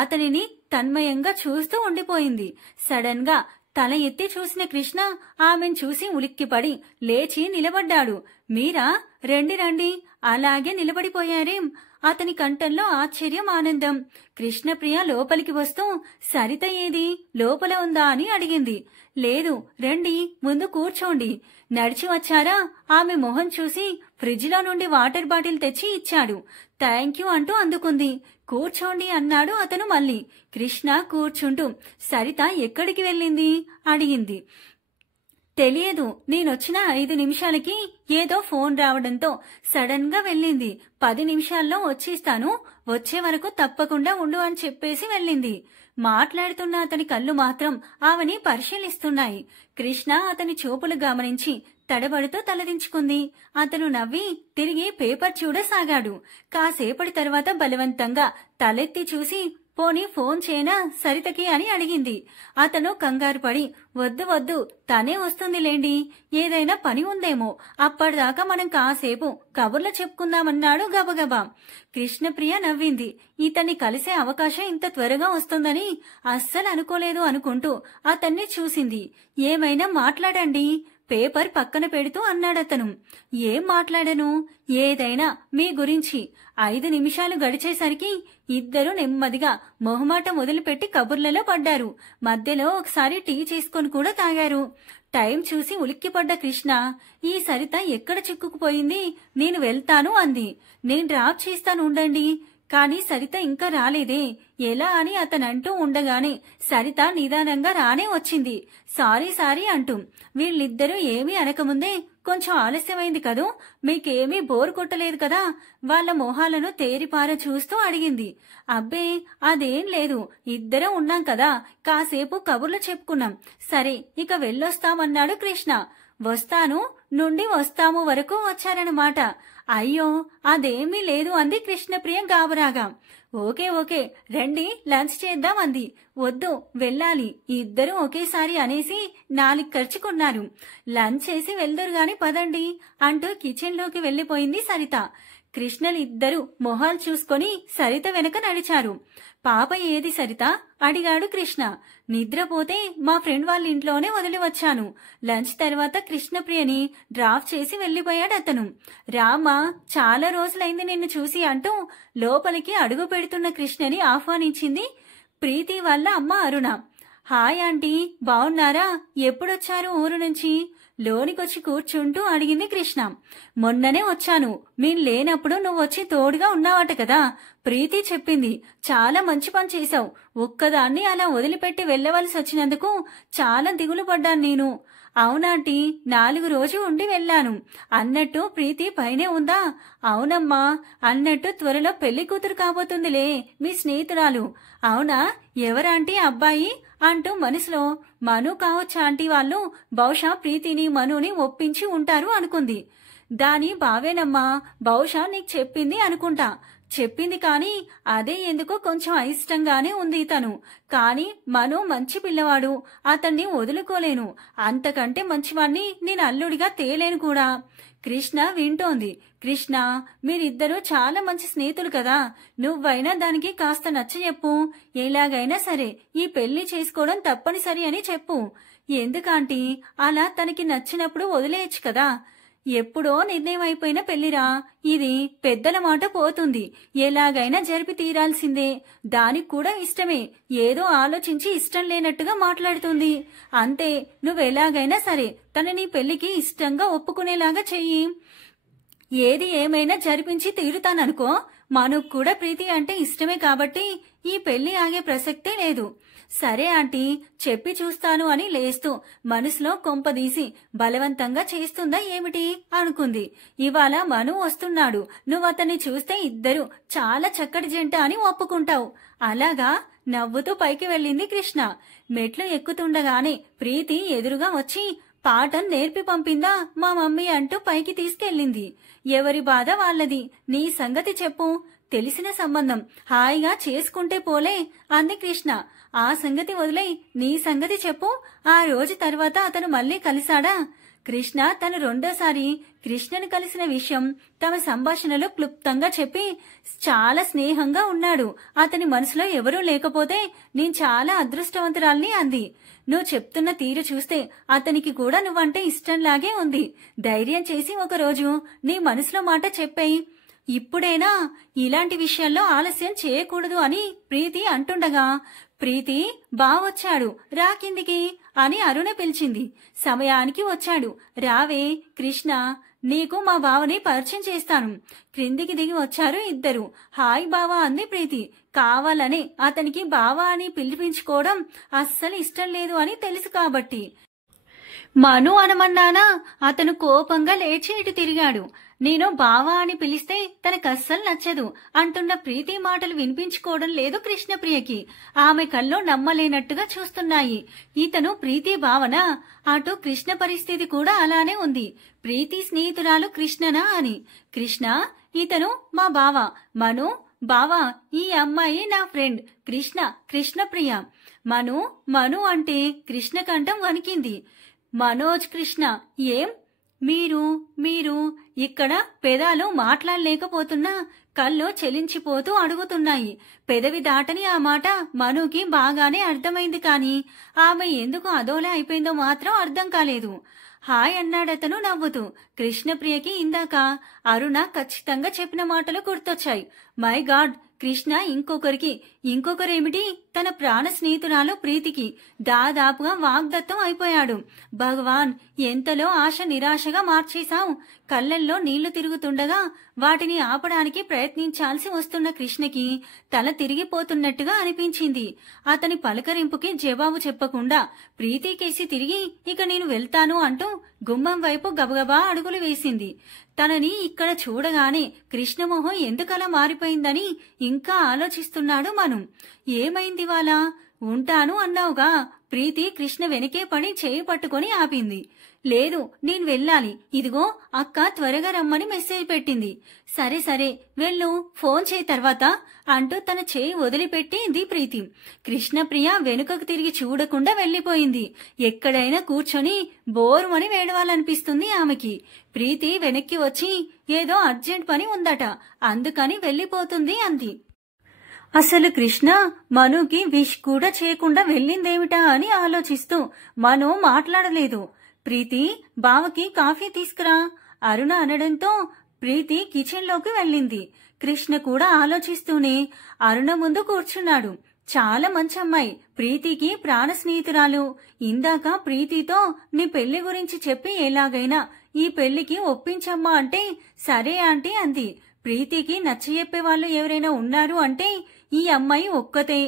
అతనిని తన్మయంగా చూస్తూ ఉండిపోయింది. సడన్ గా తల ఎత్తి చూసిన కృష్ణ ఆమెను చూసి ఉలిక్కిపడి లేచి నిలబడ్డాడు. మీరా? రండి రండి, అలాగే నిలబడిపోయారేం? అతని కంఠంలో ఆశ్చర్యం, ఆనందం. కృష్ణప్రియ లోపలికి వస్తూ సరిత ఏది, లోపల ఉందా అని అడిగింది. లేదు, రండి ముందు కూర్చోండి. నడిచి వచ్చారా? ఆమె మొహం చూసి ఫ్రిడ్జ్లో నుండి వాటర్ బాటిల్ తెచ్చి ఇచ్చాడు. థ్యాంక్యూ అంటూ అందుకుంది. కూర్చోండి అన్నాడు అతను మళ్ళీ. కృష్ణ కూర్చుంటూ సరిత ఎక్కడికి వెళ్ళింది అడిగింది. తెలియదు, నేనొచ్చిన 5 నిమిషాలకి ఏదో ఫోన్ రావడంతో సడన్ గా వెళ్ళింది. 10 నిమిషాల్లో వచ్చేస్తాను, వచ్చే వరకు తప్పకుండా ఉండు అని చెప్పేసి వెళ్ళింది. మాట్లాడుతున్న అతని కళ్ళు మాత్రం ఆమెని పరిశీలిస్తున్నాయి. కృష్ణ అతని చూపులు గమనించి తడబడుతూ తలదించుకుంది. అతను నవ్వి తిరిగి పేపర్ చూడసాగాడు. కాసేపటి తర్వాత బలవంతంగా తలెత్తి చూసి పోనీ ఫోన్ చేయనా సరితకి అని అడిగింది. అతను కంగారు పడి వద్దు వద్దు, తనే వస్తుందిలేండి, ఏదైనా పని ఉందేమో, అప్పటిదాకా మనం కాసేపు కబుర్లు చెప్పుకుందామన్నాడు గబగబా. కృష్ణప్రియ నవ్వింది. ఇతన్ని కలిసే అవకాశం ఇంత త్వరగా వస్తుందని అస్సలు అనుకోలేదు అనుకుంటూ అతన్ని చూసింది. ఏమైనా మాట్లాడండి, పేపర్ పక్కన పెడుతూ అన్నాడతను. ఏం మాట్లాడను, ఏదైనా మీ గురించి. 5 నిమిషాలు గడిచేసరికి ఇద్దరు నెమ్మదిగా మొహమాట మొదలుపెట్టి కబుర్లలో పడ్డారు. మధ్యలో ఒకసారి టీ చేసుకొని కూడా తాగారు. టైం చూసి ఉలిక్కిపడ్డ కృష్ణ ఈ సరిత ఎక్కడ చిక్కుకుపోయింది, నేను వెళ్తాను అంది. నేను డ్రాప్ చేస్తాను ఉండండి. కాని సరిత ఇంకా రాలేదే, ఎలా అని అతనంటూ ఉండగానే సరిత నిదానంగా రానే వచ్చింది. సారీ సారీ అంటూ. వీళ్ళిద్దరూ ఏమీ అనకముందే కొంచెం ఆలస్యమైంది కదూ, మీకేమీ బోరు కొట్టలేదు కదా, వాళ్ళ మొహాలను తేరిపార చూస్తూ అడిగింది. అబ్బే అదేం లేదు, ఇద్దరం ఉన్నాం కదా, కాసేపు కబుర్లు చెప్పుకున్నాం. సరే ఇక వెళ్ళొస్తామన్నాడు కృష్ణ. వస్తాను నుండి వస్తాము వరకు వచ్చారన్నమాట. అయ్యో అదేమీ లేదు అంది కృష్ణప్రియ గాబరాగా. ఓకే ఓకే రండి లంచ్ చేద్దాం అంది. వద్దు వెళ్ళాలి, ఇద్దరూ ఒకేసారి అనేసి 4 ఖర్చుకున్నారు. లంచ్ చేసి వెళ్దురు గాని పదండి అంటూ కిచెన్లోకి వెళ్లిపోయింది సరిత. కృష్ణలిద్దరూ మొహాలు చూసుకొని సరిత వెనక నడిచారు. పాప ఏది సరిత అడిగాడు కృష్ణ. నిద్రపోతే మా ఫ్రెండ్ వాళ్ళ ఇంట్లోనే వదిలి వచ్చాను. లంచ్ తర్వాత కృష్ణప్రియని డ్రాప్ చేసి వెళ్లిపోయాడు అతను. రామా చాలా రోజులైంది నిన్ను చూసి అంటూ లోపలికి అడుగు పెడుతున్న కృష్ణని ఆహ్వానించింది ప్రీతి వాళ్ళ అమ్మ అరుణ. హాయ్ ఆంటీ, బావున్నారా? ఎప్పుడొచ్చారు ఊరు నుంచి? లోనికొచ్చి కూర్చుంటూ అడిగింది కృష్ణ. మొన్ననే వచ్చాను, మీరు లేనప్పుడు నువ్వు వచ్చి తోడుగా ఉన్నావట కదా. ప్రీతి చెప్పింది. చాలా మంచి పని చేశావు. ఒక్కదాన్ని అలా వదిలిపెట్టి వెళ్ళవలసి వచ్చినందుకు చాలా దిగులు పడ్డాను నేను. అవునాంటీ, 4 రోజు ఉండి వెళ్ళాను. అన్నట్టు ప్రీతి పైనే ఉందా? అవునమ్మా. అన్నట్టు త్వరలో పెళ్లి కూతురు కాబోతుందిలే మీ స్నేహితురాలు. అవునా? ఎవరాంటీ అబ్బాయి అంటూ మనసులో మను కావచ్చు ఆంటీ వాళ్ళు బహుశా ప్రీతిని మనుని ఒప్పించి ఉంటారు అనుకుంది. దాని బావేనమ్మా, బహుశా నీకు చెప్పింది అనుకుంటా. చెప్పింది కానీ అదే ఎందుకో కొంచెం అయిష్టంగానే ఉంది తను. కాని మను మంచి పిల్లవాడు, అతన్ని వదులుకోలేను. అంతకంటే మంచివాణ్ణి నేను అల్లుడిగా తేలేను కూడా. కృష్ణ వింటోంది. కృష్ణ, మీరిద్దరూ చాలా మంచి స్నేహితులు కదా. నువ్వైనా దానికి కాస్త నచ్చజెప్పు. ఎలాగైనా సరే ఈ పెళ్లి చేసుకోవడం తప్పనిసరి అని చెప్పు. ఎందుకంటే అలా తనకి నచ్చినప్పుడు వదిలేయచ్చు కదా. ఎప్పుడో నిర్ణయం అయిపోయిన పెళ్లిరా. ఇది పెద్దల మాట పోతుంది. ఎలాగైనా జరిపి తీరాల్సిందే. దానికి కూడా ఇష్టమే. ఏదో ఆలోచించి ఇష్టం లేనట్టుగా మాట్లాడుతుంది. అంతే. నువ్వెలాగైనా సరే తనని పెళ్లికి ఇష్టంగా ఒప్పుకునేలాగా చెయ్యి. ఏది ఏమైనా జరిపించి తీరుతాననుకో. మనుకు కూడా ప్రీతి అంటే ఇష్టమే కాబట్టి ఈ పెళ్లి ఆగే ప్రసక్తే లేదు. సరే ఆంటీ, చెప్పి చూస్తాను అని లేస్తూ మనసులో కొంపదీసి బలవంతంగా చేస్తుందా ఏమిటి అనుకుంది. ఇవాళ మను వస్తున్నాడు. నువ్వతన్ని చూస్తే ఇద్దరు చాలా చక్కటి జంట అని ఒప్పుకుంటావు. అలాగా? నవ్వుతూ పైకి వెళ్ళింది కృష్ణ. మెట్లు ఎక్కుతుండగానే ప్రీతి ఎదురుగా వచ్చి పాఠం నేర్పి పంపిందా మా మమ్మీ అంటూ పైకి తీసుకెళ్ళింది. ఎవరి బాధ వాళ్ళది. నీ సంగతి చెప్పు. తెలిసిన సంబంధం హాయిగా చేసుకుంటే పోలే అంది కృష్ణ. ఆ సంగతి వదిలే, నీ సంగతి చెప్పు. ఆ రోజు తర్వాత అతను మళ్ళీ కలిశాడా? కృష్ణ తను 2వ సారి కృష్ణను కలిసిన విషయం తమ సంభాషణలో క్లుప్తంగా చెప్పి చాలా స్నేహంగా ఉన్నాడు. అతని మనసులో ఎవరూ లేకపోతే నేను చాలా అదృష్టవంతురాల్ని అంది. నువ్వు చెప్తున్న తీరు చూస్తే అతనికి కూడా నువ్వంటే ఇష్టంలాగే ఉంది. ధైర్యం చేసి ఒకరోజు నీ మనసులో మాట చెప్పేయి. ఇప్పుడేనా? ఇలాంటి విషయాల్లో ఆలస్యం చేయకూడదు అని ప్రీతి అంటుండగా, ప్రీతి బావొచ్చాడు, రా కిందికి అని అరుణ పిలిచింది. సమయానికి వచ్చాడు. రావే కృష్ణ, నీకు మా బావని పరిచయం చేస్తాను. క్రిందికి దిగి వచ్చారు ఇద్దరు. హాయ్ బావా అంది ప్రీతి. కావాలనే అతనికి బావా అని పిలిపించుకోవడం అస్సలు ఇష్టం లేదు అని తెలుసు కాబట్టి. మను అనమన్నానా? అతను కోపంగా లేచి ఇటు తిరిగాడు. నేను బావా అని పిలిస్తే తనకస్సలు నచ్చదు అంటున్న ప్రీతి మాటలు వినిపించుకోవడం లేదు కృష్ణప్రియకి. ఆమె కళ్ళు నమ్మలేనట్టుగా చూస్తున్నాయి. ఇతను ప్రీతి భావన. అటు కృష్ణ పరిస్థితి కూడా అలానే ఉంది. ప్రీతి స్నేహితురాలు కృష్ణనా అని. కృష్ణ, ఇతను మా బావ మను. బావా, ఈ అమ్మాయి నా ఫ్రెండ్ కృష్ణ, కృష్ణప్రియ. మను అంటే కృష్ణ కంఠం వణికింది. మనోజ్ కృష్ణ, ఏం మీరు ఇక్కడ? పెదాలు మాట్లాడలేకపోతున్నా కళ్ళు చెలించిపోతూ అడుగుతున్నాయి. పెదవి దాటని ఆ మాట మనుకి బాగానే అర్థమైంది. కాని ఆమె ఎందుకు అదోలా అయిపోయిందో మాత్రం అర్థం కాలేదు. హాయ్ అన్నాడతను నవ్వుతూ. కృష్ణప్రియకి ఇందాక అరుణ ఖచ్చితంగా చెప్పిన మాటలు గుర్తొచ్చాయి. మై గాడ్, కృష్ణ ఇంకొకరేమిటి తన ప్రాణ స్నేహితురాలు ప్రీతికి దాదాపుగా వాగ్దత్తం అయిపోయాడు. భగవాన్, ఎంతలో ఆశ నిరాశగా మార్చేశావు. కళ్ళల్లో నీళ్లు తిరుగుతుండగా వాటిని ఆపడానికి ప్రయత్నించాల్సి వస్తున్న కృష్ణకి తల తిరిగిపోతున్నట్టుగా అనిపించింది. అతని పలకరింపుకి జవాబు చెప్పకుండా ప్రీతికేసి తిరిగి ఇక నేను వెళ్తాను అంటూ గుమ్మం వైపు గబగబా అడుగులు వేసింది. తనని ఇక్కడ చూడగానే కృష్ణమోహం ఎందుకలా మారిపోయిందని ఇంకా ఆలోచిస్తున్నాడు మను. ఏమైంది వాళ్ళ? ఉంటాను అన్నావుగా. ప్రీతి కృష్ణ వెనకే పడి చేయి పట్టుకొని ఆపింది. లేదు, నేను వెళ్ళాలి. ఇదిగో అక్క త్వరగా రమ్మని మెసేజ్ పెట్టింది. సరే సరే వెళ్ళు, ఫోన్ చేయి తర్వాత అంటూ తన చేయి వదిలిపెట్టింది ప్రీతి. కృష్ణప్రియ వెనుకకు తిరిగి చూడకుండా వెళ్లిపోయింది. ఎక్కడైనా కూర్చొని బోరుమని వేడవాలనిపిస్తుంది ఆమెకి. ప్రీతి వెనక్కి వచ్చి ఏదో అర్జెంట్ పని ఉందట, అందుకని వెళ్లిపోతుంది అంది. అసలు కృష్ణ మనుకి విష్ కూడా చేయకుండా వెళ్ళిందేమిటా అని ఆలోచిస్తూ మను మాట్లాడలేదు. ప్రీతి, బావకి కాఫీ తీసుకురా అరుణ అనడంతో ప్రీతి కిచెన్లోకి వెళ్ళింది. కృష్ణ కూడా ఆలోచిస్తూనే అరుణ ముందు కూర్చున్నాడు. చాలా మంచి అమ్మాయి, ప్రీతికి ప్రాణ స్నేహితురాలు. ఇందాక ప్రీతితో నీ పెళ్లి గురించి చెప్పి ఎలాగైనా ఈ పెళ్లికి ఒప్పించమ్మా అంటే సరే ఆంటీ అంది. ప్రీతికి నచ్చజెప్పే వాళ్ళు ఎవరైనా ఉన్నారు అంటే ఈ అమ్మాయి ఒక్కతే.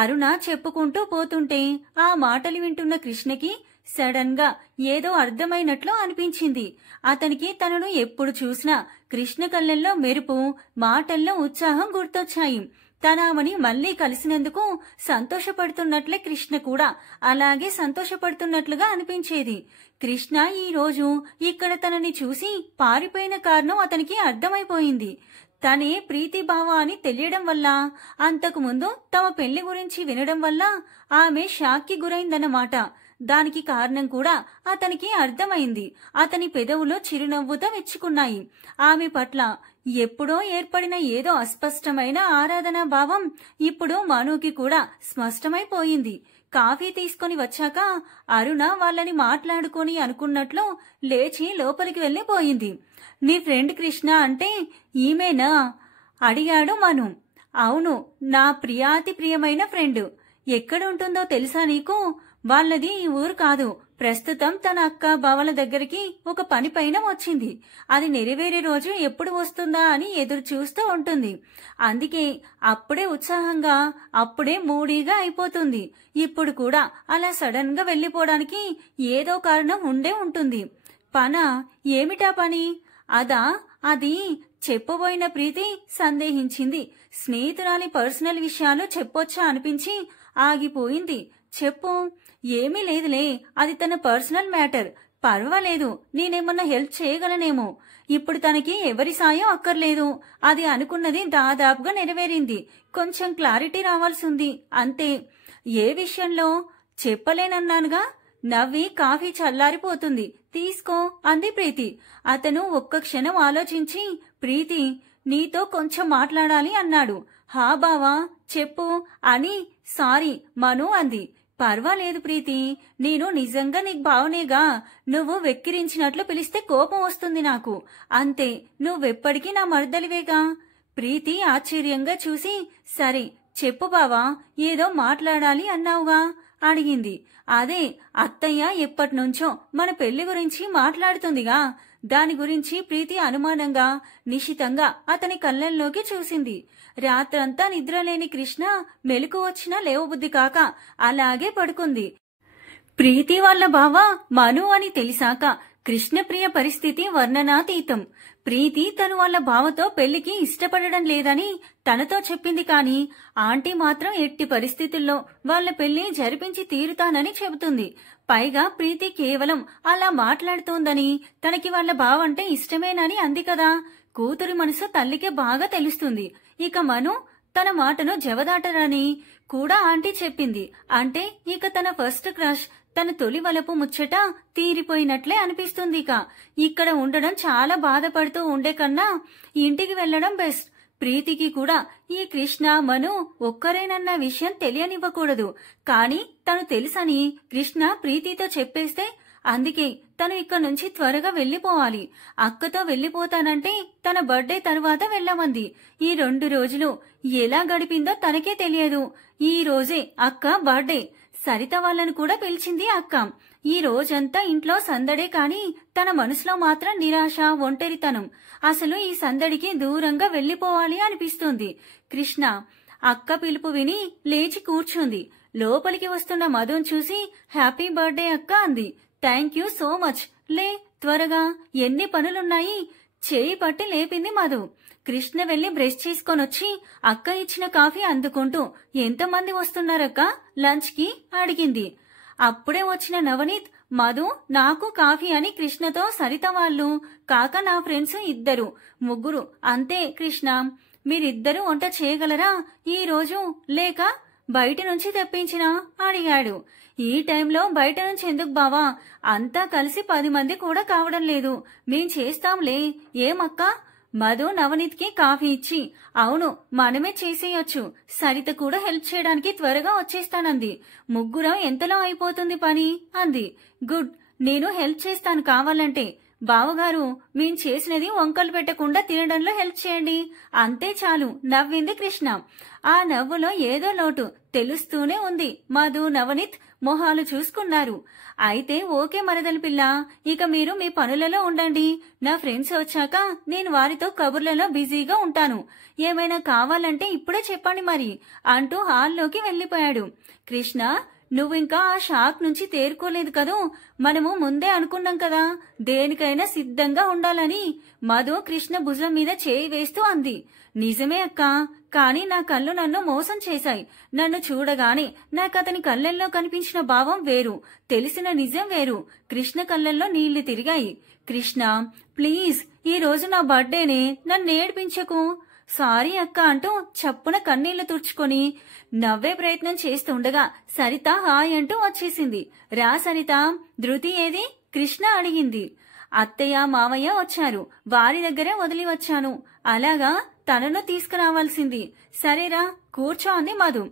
అరుణ చెప్పుకుంటూ పోతుంటే ఆ మాటలు వింటున్న కృష్ణకి సడన్ గా ఏదో అర్థమైనట్లు అనిపించింది. అతనికి తనను ఎప్పుడు చూసినా కృష్ణ కళ్ళల్లో మెరుపు, మాటల్లో ఉత్సాహం గుర్తొచ్చాయి. తనామని మళ్లీ కలిసినందుకు సంతోషపడుతున్నట్లే కృష్ణ కూడా అలాగే సంతోషపడుతున్నట్లుగా అనిపించేది. కృష్ణ ఈ రోజు ఇక్కడ తనని చూసి పారిపోయిన కారణం అతనికి అర్థమైపోయింది. తనే ప్రీతి బావ అని తెలియడం వల్ల, అంతకు ముందు తమ పెళ్లి గురించి వినడం వల్ల ఆమె షాక్కి గురైందన్నమాట. దానికి కారణం కూడా అతనికి అర్థమైంది. అతని పెదవులో చిరునవ్వుతో విచ్చుకున్నాయి. ఆమె పట్ల ఎప్పుడో ఏర్పడిన ఏదో అస్పష్టమైన ఆరాధనా భావం ఇప్పుడు మనుకి కూడా స్పష్టమైపోయింది. కాఫీ తీసుకొని వచ్చాక అరుణ వాళ్ళని మాట్లాడుకొని అనుకున్నట్లు లేచి లోపలికి వెళ్లిపోయింది. నీ ఫ్రెండ్ కృష్ణ అంటే ఈమెనా అడిగాడు మను. అవును, నా ప్రియాతి ప్రియమైన ఫ్రెండ్. ఎక్కడుంటుందో తెలుసా నీకు? వాళ్ళది ఈ ఊరు కాదు. ప్రస్తుతం తన అక్క బావల దగ్గరికి ఒక పని పైన వచ్చింది. అది నెరవేరే రోజు ఎప్పుడు వస్తుందా అని ఎదురు చూస్తూ ఉంటుంది. అందుకే అప్పుడే ఉత్సాహంగా, అప్పుడే మూడీగా అయిపోతుంది. ఇప్పుడు కూడా అలా సడన్ గా వెళ్లిపోవడానికి ఏదో కారణం ఉండే ఉంటుంది. పనా? ఏమిటా పని? అదా, అది చెప్పబోయిన ప్రీతి సందేహించింది. స్నేహితురాలి పర్సనల్ విషయాలు చెప్పొచ్చా అనిపించి ఆగిపోయింది. చెప్పు. ఏమీ లేదులే, అది తన పర్సనల్ మ్యాటర్. పర్వాలేదు, నేనేమన్నా హెల్ప్ చేయగలనేమో. ఇప్పుడు తనకి ఎవరి సాయం అక్కర్లేదు. అది అనుకున్నది దాదాపుగా నెరవేరింది. కొంచెం క్లారిటీ రావాల్సింది అంతే. ఏ విషయంలో? చెప్పలేనన్నానుగా. నవ్వి కాఫీ చల్లారిపోతుంది, తీసుకో అంది ప్రీతి. అతను ఒక్క క్షణం ఆలోచించి, ప్రీతి నీతో కొంచెం మాట్లాడాలి అన్నాడు. హా బావా చెప్పు అని సారీ మను అంది. పర్వాలేదు ప్రీతి, నేను నిజంగా నీకు బావనేగా. నువ్వు వెక్కిరించినట్లు పిలిస్తే కోపం వస్తుంది నాకు, అంతే. నువ్వెప్పటికీ నా మర్దలివేగా. ప్రీతి ఆశ్చర్యంగా చూసి, సరే చెప్పు బావా, ఏదో మాట్లాడాలి అన్నావుగా అడిగింది. అదే, అత్తయ్య ఎప్పటినుంచో మన పెళ్లి గురించి మాట్లాడుతుందిగా. దాని గురించి ప్రీతి అనుమానంగా, నిశితంగా అతని కళ్ళల్లోకి చూసింది. రాత్రంతా నిద్రలేని కృష్ణ మెలకు వచ్చినా లేవబుద్ధి కాక అలాగే పడుకుంది. ప్రీతి వాళ్ళ బావ మను అని తెలిసాక కృష్ణప్రియ పరిస్థితి వర్ణనాతీతం. ప్రీతి తను వాళ్ళ బావతో పెళ్లికి ఇష్టపడడం లేదని తనతో చెప్పింది. కాని ఆంటీ మాత్రం ఎట్టి పరిస్థితుల్లో వాళ్ళ పెళ్లి జరిపించి తీరుతానని చెబుతుంది. పైగా ప్రీతి కేవలం అలా మాట్లాడుతోందని, తనకి వాళ్ళ బావంటే ఇష్టమేనని అంది కదా. కూతురి మనసు తల్లికే బాగా తెలుస్తుంది. ఇక మను తన మాటను జవదాటరని కూడా ఆంటీ చెప్పింది. అంటే ఇక తన ఫస్ట్ క్రష్, తన తొలి వలపు ముచ్చట తీరిపోయినట్లే అనిపిస్తుంది. ఇక్కడ ఉండడం చాలా బాధపడుతూ ఉండే కన్నా ఇంటికి వెళ్లడం బెస్ట్. ప్రీతికి కూడా ఈ కృష్ణ మను ఒక్కరేనన్న విషయం తెలియనివ్వకూడదు. కాని తను తెలుసని కృష్ణ ప్రీతితో చెప్పేస్తే, అందుకే తను ఇక్కడ నుంచి త్వరగా వెళ్లిపోవాలి. అక్కతో వెళ్లిపోతానంటే తన బర్త్డే తరువాత వెళ్లమంది. ఈ 2 రోజులు ఎలా గడిపిందో తనకే తెలియదు. ఈ రోజే అక్క బర్త్డే. సరిత వాళ్ళను కూడా పిలిచింది అక్క. ఈ రోజంతా ఇంట్లో సందడే కాని తన మనసులో మాత్రం నిరాశ, ఒంటరితనం. అసలు ఈ సందడికి దూరంగా వెళ్లిపోవాలి అనిపిస్తుంది. కృష్ణ అక్క పిలుపు విని లేచి కూర్చుంది. లోపలికి వస్తున్న మధున్ చూసి, హ్యాపీ బర్త్డే అక్క అంది. Thank you so much. లే త్వరగా, ఎన్ని పనులున్నాయి. చేయి పట్టి లేపింది మధు. కృష్ణ వెళ్లి బ్రష్ చేసుకొనొచ్చి అక్క ఇచ్చిన కాఫీ అందుకుంటూ, ఎంతమంది వస్తున్నారక్క లంచ్ కి అడిగింది. అప్పుడే వచ్చిన నవనీత్, మధు నాకు కాఫీ అని కృష్ణతో సరిత వాళ్ళు కాక నా ఫ్రెండ్స్ 2, 3 అంతే. కృష్ణ మీరిద్దరూ వంట చేయగలరా ఈ రోజు, లేక బయట నుంచి తెప్పించినా అడిగాడు. ఈ టైంలో బయట నుంచి ఎందుకు బావా? అంతా కలిసి 10 మంది కూడా కావడం లేదు. మేం చేస్తాంలే, ఏమక్క? మధు నవనీత్ కి కాఫీ ఇచ్చి, అవును మనమే చేసేయొచ్చు. సరిత కూడా హెల్ప్ చేయడానికి త్వరగా వచ్చేస్తానంది. ముగ్గురం ఎంతలో అయిపోతుంది పని అంది. గుడ్, నేను హెల్ప్ చేస్తాను కావాలంటే. బావగారు మేం చేసినది వంకలు పెట్టకుండా తినడంలో హెల్ప్ చేయండి, అంతే చాలు నవ్వింది కృష్ణ. ఆ నవ్వులో ఏదో లోటు తెలుస్తూనే ఉంది. మధు, నవనీత్ మొహాలు చూసుకున్నారు. అయితే ఓకే మరదల పిల్ల, ఇక మీరు మీ పనులలో ఉండండి. నా ఫ్రెండ్స్ వచ్చాక నేను వారితో కబుర్లలో బిజీగా ఉంటాను. ఏమైనా కావాలంటే ఇప్పుడే చెప్పండి మరి అంటూ హాల్లోకి వెళ్లిపోయాడు. కృష్ణ, నువ్వింకా ఆ షాక్ నుంచి తేరుకోలేదు కదూ. మనము ముందే అనుకున్నాం కదా దేనికైనా సిద్ధంగా ఉండాలని. మధు కృష్ణ భుజం మీద చేయి వేస్తూ అంది. నిజమే అక్క, కానీ నా కళ్ళు నన్ను మోసం చేశాయి. నన్ను చూడగానే నాకతని కళ్ళల్లో కనిపించిన భావం వేరు, తెలిసిన నిజం వేరు. కృష్ణ కళ్ళల్లో నీళ్లు తిరిగాయి. కృష్ణ ప్లీజ్, ఈ రోజు నా బర్త్డేనే, నన్ను ఏడ్పించకు. సారీ అక్క అంటూ చప్పున కన్నీళ్లు తుడుచుకొని నవ్వే ప్రయత్నం చేస్తుండగా సరిత హాయ్ అంటూ వచ్చేసింది. రా సరిత, ధృతి ఏది? కృష్ణ అడిగింది. అత్తయ్య మావయ్య వచ్చారు, వారి దగ్గరే వదిలి వచ్చాను. అలాగా, తనను తీసుకురావాల్సింది. సరేరా కూర్చో అంది మధు.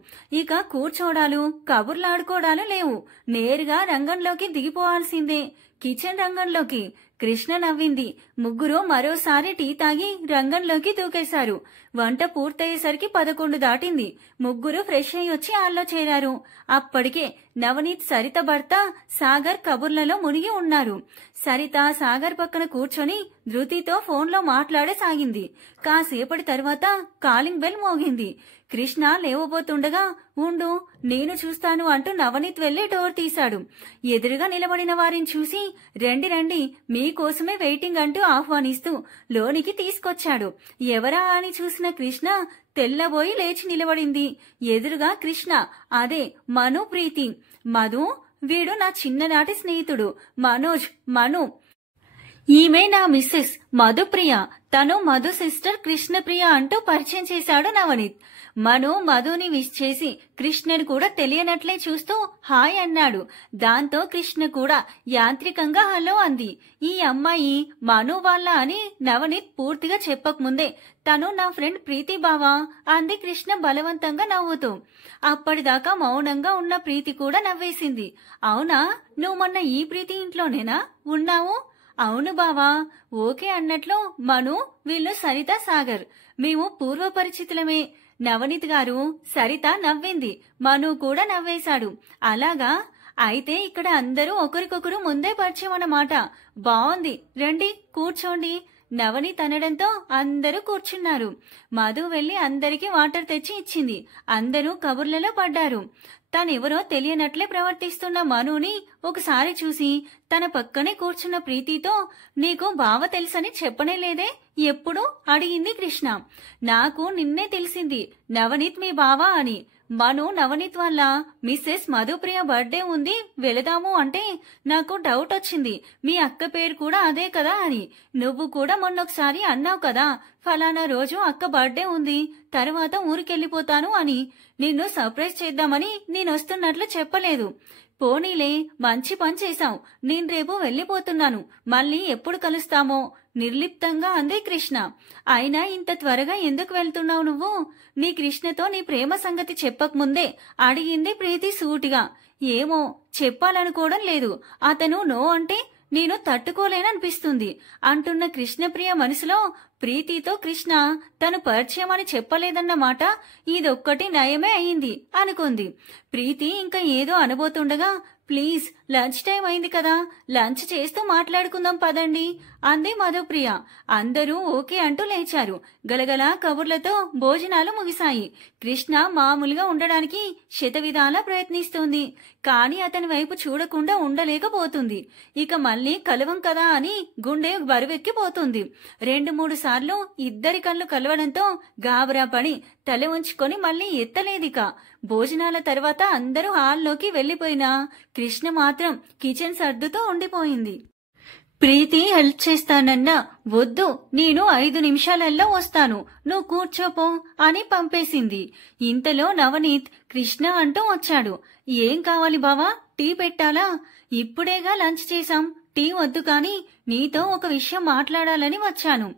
ఇక కూర్చోడాలు కబుర్లాడుకోవడాలు లేవు, నేరుగా రంగంలోకి దిగిపోవాల్సిందే, కిచెన్ రంగంలోకి. కృష్ణ నవ్వింది. ముగ్గురు మరోసారి టీ తాగి రంగంలోకి దూకేశారు. వంట పూర్తయ్యేసరికి 11 దాటింది. ముగ్గురు ఫ్రెష్ అయ్యి వచ్చి హాల్లో చేరారు. అప్పటికే నవనీత్, సరిత భర్త సాగర్ కబుర్లలో మునిగి ఉన్నారు. సరిత సాగర్ పక్కన కూర్చొని ధృతితో ఫోన్లో మాట్లాడసాగింది. కాసేపటి తర్వాత కాలింగ్ బెల్ మోగింది. కృష్ణ లేవబోతుండగా ఉండు నేను చూస్తాను అంటూ నవనీత్ వెళ్లి డోర్ తీశాడు. ఎదురుగా నిలబడిన వారిని చూసి రండి రండి మీకోసమే వెయిటింగ్ అంటూ ఆహ్వానిస్తూ లోనికి తీసుకొచ్చాడు. ఎవరా అని చూసిన కృష్ణ తెల్లబోయి లేచి నిలబడింది. ఎదురుగా కృష్ణ, అదే మను, ప్రీతి. మధు, వీడు నా చిన్ననాటి స్నేహితుడు మనోజ్. మను, ఈమె నా మిస్సెస్ మధుప్రియ, తను మధు సిస్టర్ కృష్ణప్రియ అంటూ పరిచయం చేశాడు నవనీత్. మను మధుని విష్ చేసి కృష్ణను కూడా తెలియనట్లే చూస్తూ హాయ్ అన్నాడు. దాంతో కృష్ణ కూడా యాంత్రికంగా హలో అంది. ఈ అమ్మాయి మను వాళ్ళ అని నవనీత్ పూర్తిగా చెప్పకముందే తను నా ఫ్రెండ్ ప్రీతి బావా అంది కృష్ణ బలవంతంగా నవ్వుతూ. అప్పటిదాకా మౌనంగా ఉన్న ప్రీతి కూడా నవ్వేసింది. అవునా, నువ్వు మొన్న ఈ ప్రీతి ఇంట్లోనేనా ఉన్నావు? అవును బావా. ఓకే అన్నట్లు మను, వీళ్ళు సరిత, సాగర్, మేము పూర్వపరిచితులమే. నవనీత్ గారు, సరిత నవ్వింది. మను కూడా నవ్వేశాడు. అలాగా, అయితే ఇక్కడ అందరూ ఒకరికొకరు ముందే పరిచయం అన్నమాట. బావుంది, రండి కూర్చోండి. నవనీత్ అనడంతో అందరూ కూర్చున్నారు. మధు వెళ్లి అందరికీ వాటర్ తెచ్చి ఇచ్చింది. అందరూ కబుర్లలో పడ్డారు. తనెవరో తెలియనట్లే ప్రవర్తిస్తున్న మనుని ఒకసారి చూసి తన పక్కనే కూర్చున్న ప్రీతితో నీకు బావ తెలుసని చెప్పనే లేదే ఎప్పుడు అడిగింది కృష్ణ. నాకు నిన్నే తెలిసింది నవనీత్ మీ బావా అని. మను నవనీత్ వల్ల మిస్సెస్ మధుప్రియ బర్త్డే ఉంది వెళదాము అంటే నాకు డౌట్ వచ్చింది. మీ అక్క పేరు కూడా అదే కదా అని. నువ్వు కూడా మొన్నొకసారి అన్నావు కదా ఫలానా రోజు అక్క బర్త్డే ఉంది, తర్వాత ఊరికెళ్ళిపోతాను అని. నిన్ను సర్ప్రైజ్ చేద్దామని నేనొస్తున్నట్లు చెప్పలేదు. పోనీలే, మంచి పని చేశావు. నేను రేపు వెళ్లిపోతున్నాను, మళ్ళీ ఎప్పుడు కలుస్తామో నిర్లిప్తంగా అంది కృష్ణ. అయినా ఇంత త్వరగా ఎందుకు వెళ్తున్నావు నువ్వు? నీ కృష్ణతో నీ ప్రేమ సంగతి చెప్పకముందే అడిగింది ప్రీతి సూటిగా. ఏమో, చెప్పాలనుకోవడం లేదు. అతను నో అంటే నేను తట్టుకోలేననిపిస్తుంది అంటున్న కృష్ణప్రియ మనసులో ప్రీతితో కృష్ణ తను పరిచయం అని చెప్పలేదన్నమాట ఇదొక్కటి నయమే అయింది అనుకుంది. ప్రీతి ఇంకా ఏదో అనబోతుండగా ప్లీజ్ లంచ్ టైం అయింది కదా, లంచ్ చేస్తూ మాట్లాడుకుందాం పదండి అంది మధుప్రియ. అందరూ ఓకే అంటూ లేచారు. గలగలా కబుర్లతో భోజనాలు ముగిశాయి. కృష్ణ మామూలుగా ఉండడానికి శతవిధాలా ప్రయత్నిస్తుంది. కాని అతని వైపు చూడకుండా ఉండలేకపోతుంది. ఇక మళ్ళీ కలవం కదా అని గుండె బరువెక్కిపోతుంది. 2-3 సార్లు ఇద్దరి కళ్ళు కలవడంతో గాబరా పడి తల ఉంచుకొని మళ్ళీ ఎత్తలేదిక. భోజనాల తర్వాత అందరూ హాల్లోకి వెళ్లిపోయినా కృష్ణ మాత్రం కిచెన్ సర్దుతో ఉండిపోయింది. ప్రీతి హెల్ప్ చేస్తానన్నా వద్దు, నేను 5 నిమిషాలలో వస్తాను, నువ్వు కూర్చోపో అని పంపేసింది. ఇంతలో నవనీత్ కృష్ణ అంటూ వచ్చాడు. ఏం కావాలి బావా, టీ పెట్టాలా? ఇప్పుడేగా లంచ్ చేశాం, టీ వద్దు, కాని నీతో ఒక విషయం మాట్లాడాలని వచ్చాను.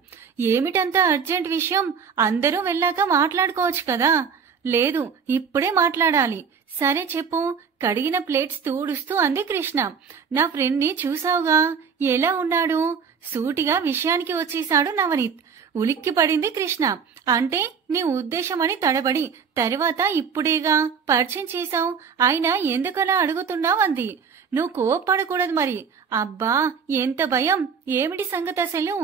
ఏమిటంత అర్జెంట్ విషయం? అందరూ వెళ్ళాక మాట్లాడుకోవచ్చు కదా. లేదు, ఇప్పుడే మాట్లాడాలి. సరే చెప్పు, కడిగిన ప్లేట్స్ తూడుస్తూ అంది కృష్ణ. నా ఫ్రెండ్ ని చూసావుగా, ఎలా ఉన్నాడు? సూటిగా విషయానికి వచ్చేశాడు నవనీత్. ఉలిక్కి పడింది కృష్ణ. అంటే నీ ఉద్దేశమని తడబడి, తర్వాత ఇప్పుడేగా పరిచయం చేశావు, అయినా ఎందుకలా అడుగుతున్నావు అంది. నువ్వు కోప్పడకూడదు మరి. అబ్బా ఎంత భయం! ఏమిటి సంగతి అసలు?